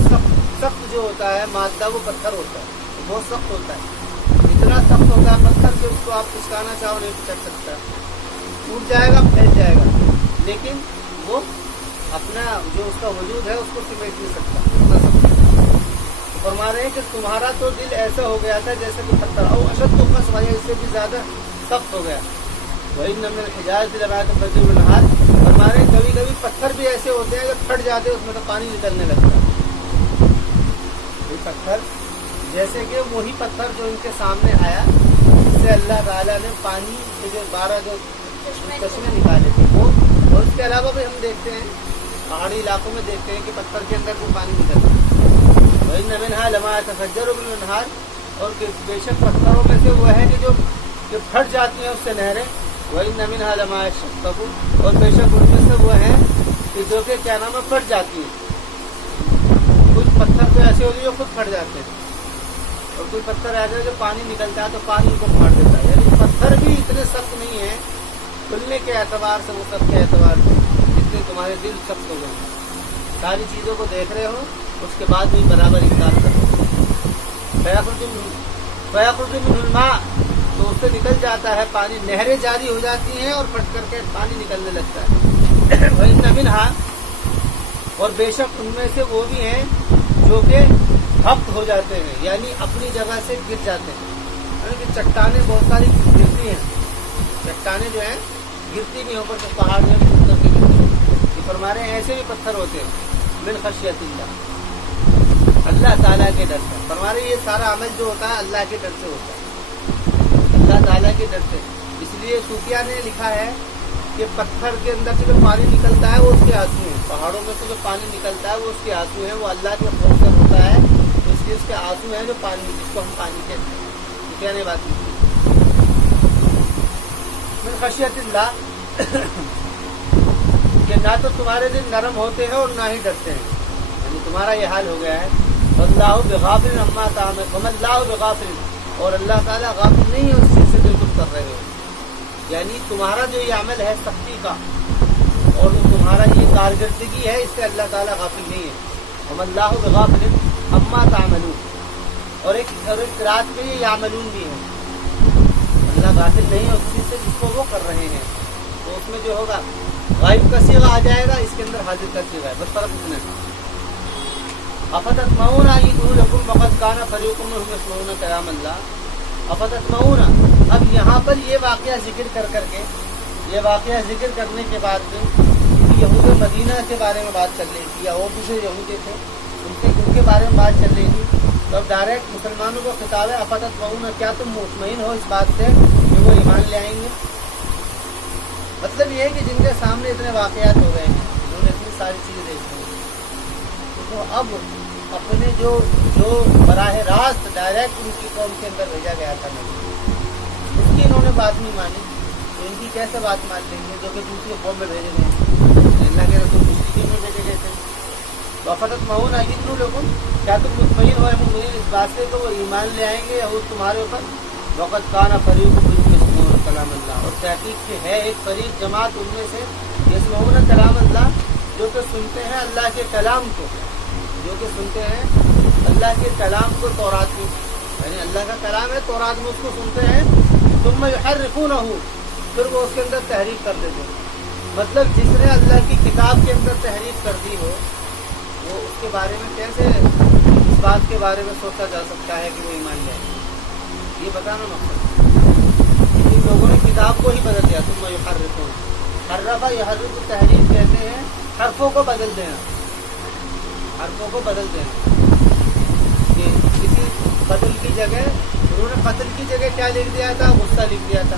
سخت جو ہوتا ہے مادہ وہ پتھر ہوتا ہے. بہت سخت ہوتا ہے، اتنا سخت ہوتا ہے پتھر کہ اس کو آپ پھسکانا چاہو نہیں پھسک سکتا، ٹوٹ جائے گا، پھیل جائے گا، لیکن وہ اپنا جو اس کا وجود ہے اس کو سمیٹ نہیں سکتا. اتنا سخت. فرما رہے ہیں کہ تمہارا تو دل ایسا ہو گیا تھا جیسے کہ پتھر، اور اشد تو قسوۃ، اس سے بھی زیادہ سخت ہو گیا. وَإِنَّ مِنَ الْحِجَارَةِ لَمَا يَتَفَجَّرُ مِنْهُ الْأَنْهَارُ، فرما رہے ہیں کبھی کبھی پتھر بھی ایسے ہوتے ہیں کہ پھٹ جاتے ہیں، اس میں تو پانی نکلنے لگتا ہے. یہ پتھر جیسے کہ وہی پتھر جو ان کے سامنے آیا، اس سے اللہ تعالیٰ نے پانی کے جو 12 جو چشمے نکالے تھے وہ، اور اس کے علاوہ بھی ہم دیکھتے ہیں پہاڑی علاقوں میں دیکھتے ہیں کہ پتھر کے اندر بھی پانی نکلتا ہے. وَإِنَّ مِنْهَا لَمَا يَتَفَجَّرُ مِنْهُ الْأَنْهَارُ، اور کہ بے شک پتھروں میں سے وہ ہے کہ جو پھٹ جاتی ہیں اس سے نہریں. وَإِنَّ مِنْهَا لَمَا يَشَقَّقُ، اور بے شک ان میں سے وہ ہیں کہ جو کہ کیا نام ہے پھٹ جاتی ہیں. کچھ پتھر تو ایسے ہوتے ہیں جو خود پھٹ جاتے ہیں، اور کوئی پتھر ایسا ہے جو پانی نکلتا ہے تو پانی ان کو پھاڑ دیتا ہے. یعنی پتھر بھی اتنے سخت نہیں ہیں کھلنے کے اعتبار سے، وہ سب کے اعتبار سے جتنے تمہارے دل سخت ہو گئے. ساری چیزوں کو دیکھ رہے ہو، اس کے بعد بھی برابر انکار کر رہے ہو. فَيَخْرُجُ مِنْهُ الْمَاءُ، تو اس سے نکل جاتا ہے پانی، نہریں جاری ہو جاتی ہیں اور پھٹ کر کے پانی نکلنے لگتا ہے. وَإِنَّ مِنْهَا، اور بے شک ان میں سے وہ بھی ہیں جو کہ ہفت ہو جاتے ہیں، یعنی اپنی جگہ سے گر جاتے ہیں. یعنی کہ چٹانیں بہت ساری گرتی ہیں، چٹانیں جو ہیں گرتی بھی اوپر سے پہاڑ میں ٹوٹ کر کے گرتی ہیں. یہ فرما رہے ہیں ایسے بھی پتھر ہوتے ہیں. من خشیت اللہ، اللہ تعالیٰ کے ڈر سے. فرما رہے ہیں یہ سارا عمل جو ہوتا ہے اللہ کے ڈر سے ہوتا ہے، اللہ تعالیٰ کے ڈر سے. اس لیے صوفیہ نے لکھا ہے کہ پتھر کے اندر سے جو پانی نکلتا ہے وہ اس کے آنسو ہیں، پہاڑوں میں سے جو پانی نکلتا ہے وہ اس کے آنسو ہیں، وہ اللہ کے خوف سے ہوتا ہے. تو اس لیے اس کے آنسو ہیں جو پانی، جس کو ہم پانی کہتے ہیں. صوفیہ نے بات کی من خشیت اللہ کہ نہ تو تمہارے دل نرم ہوتے ہیں اور نہ ہی ڈرتے ہیں. یعنی تمہارا یہ حال ہو گیا ہے. واللہ بغافل عما تعملون، وما اللہ بغافل، اور اللہ تعالیٰ غافل نہیں ہے اس چیز سے جو تم کر رہے ہو. یعنی تمہارا جو یہ عمل ہے سختی کا اور تمہارا یہ کارکردگی ہے، اس سے اللہ تعالیٰ غافل نہیں ہے. وما اللہ بغافل عما تعملون، اور ایک قرات میں یہ یعملون بھی ہے. اللہ غافل نہیں ہے اس چیز سے جس کو وہ کر رہے ہیں. تو اس میں جو ہوگا غائب کا صیغہ آ جائے گا، اس کے اندر حاضر کا صیغہ ہے، بس فرق اتنا ہے. افتتمعون ان يدعوا لكم وقد كان فريق منهم يسمعون كلام الله. افتتمعون، اب یہاں پر یہ واقعہ ذکر کر کے، یہ واقعہ ذکر کرنے کے بعد یہود مدینہ کے بارے میں بات چل رہی تھی، یا اور دوسرے یہودی تھے ان کے بارے میں بات چل رہی تھی. تو اب ڈائریکٹ مسلمانوں کو خطاب ہے، افتتمعون، کیا تم مطمئن ہو اس بات سے کہ وہ ایمان لے آئیں گے؟ مطلب یہ ہے کہ جن کے سامنے اتنے واقعات ہو گئے ہیں، انہوں نے اتنی ساری چیزیں دیکھی ہیں، تو اب اپنے جو براہ راست ڈائریکٹ ان کی قوم کے اندر بھیجا گیا تھا نبی، اس کی انہوں نے بات نہیں مانی، تو ان کی کیسے بات مان لیں گے جو کہ دوسری قوم میں بھیجے گئے ہیں؟ اللہ کے رسول مشرکین میں بھیجے گئے تھے. تو افتتمعون ان يدعوا لكم، کیا تم مطمئن ہو مؤمنین اس بات سے کہ وہ ایمان لے آئیں گے یہود تمہارے اوپر؟ وقد كان فريق منهم يسمعون كلام الله، اور تحقیق سے ہے ایک فریق جماعت ان میں سے يسمعون كلام الله، جو کہ سنتے ہیں اللہ کے کلام کو، جو کہ سنتے ہیں اللہ کے کلام کو تورات میں، یعنی اللہ کا کلام ہے تورات میں، اس کو سنتے ہیں. ثم يحرفونه، پھر وہ اس کے اندر تحریف کر دیتے ہیں. مطلب جس نے اللہ کی کتاب کے اندر تحریف کر دی ہو، وہ اس کے بارے میں کیسے اس بات کے بارے میں سوچا جا سکتا ہے کہ وہ ایمان لے آئے؟ یہ بتانا مقصد. ان لوگوں نے کتاب کو ہی بدل دیا. ثم يحرفون، حرف یحرف تحریف کہتے ہیں حرفوں کو بدل دینا، حرفوں کو بدل دینا. کہ کسی قتل کی جگہ انہوں نے قتل کی جگہ کیا لکھ دیا تھا؟ غصہ لکھ دیا تھا.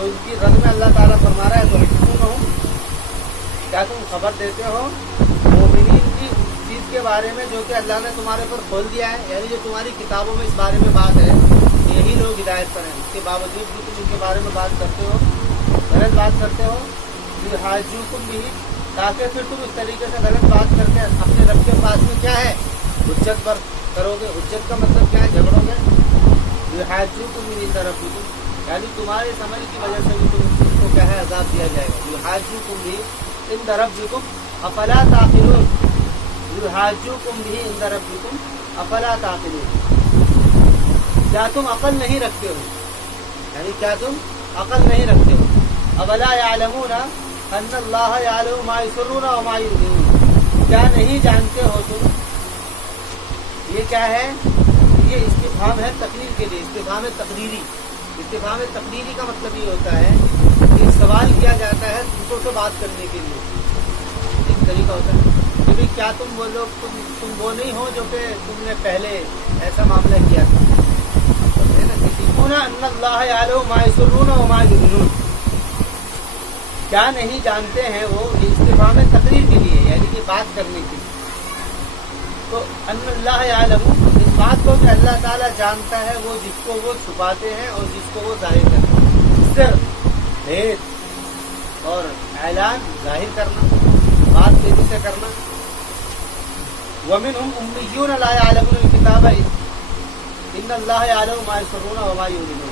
تو ان کی رد میں اللہ تعالیٰ فرما رہا ہے تو کیا تم خبر دیتے ہو مومنین کی اس چیز کے بارے میں جو کہ اللہ نے تمہارے پر کھول دیا ہے، یعنی جو تمہاری کتابوں میں اس بارے میں بات ہے، یہی لوگ ہدایت پر ہیں، اس کے باوجود بھی تم ان کے بارے میں بات کرتے ہو، غلط بات کرتے ہو، یحاجوکم بھی، تاکہ پھر تم اس طریقے سے غلط بات کر کے اپنے رب کے پاس میں کیا ہے حجت پر کرو گے۔ حجت کا مطلب کیا ہے؟ جھگڑو گے۔ یحاجوکم بھی ربکم، یعنی تمہاری عمل کی وجہ سے بھی تم کو کیا ہے عذاب دیا جائے گا۔ یحاجوکم بھی عند ربکم افلا تعقلون، یحاجوکم بھی عند ربکم افلا تعقلون، کیا تم عقل نہیں رکھتے ہو؟ یعنی کیا تم عقل نہیں رکھتے ہو؟ اولا یعلمون ان اللہ یعلم ما یسرون وما یعلنون، کیا نہیں جانتے ہو تم؟ یہ کیا ہے؟ یہ استفہام ہے تقریر کے لیے، استفہام تقریری۔ استفہام تقریری کا مطلب یہ ہوتا ہے کہ سوال کیا جاتا ہے دوسروں سے بات کرنے کے لیے، ایک طریقہ ہوتا ہے کہ بھائی کیا تم وہ لوگ تم وہ نہیں ہو جو کہ تم نے پہلے ایسا معاملہ کیا تھا، ان اللہ یعلم ما یسرون وما یعلنون، کیا نہیں جانتے ہیں وہ؟ یہ استفہام تقریر کے لیے، یعنی کہ بات کرنے کے لیے۔ تو ان اللہ یعلم، اس بات کو کہ اللہ تعالیٰ جانتا ہے وہ جس کو وہ چھپاتے ہیں اور جس کو وہ ظاہر کرتے ہیں، سر بھید اور اعلان ظاہر کرنا، بات تیزی سے کرنا۔ ومنهم امیون لا یعلمون الکتاب ان اللہ یعلم ما یسرون وما یعلنون،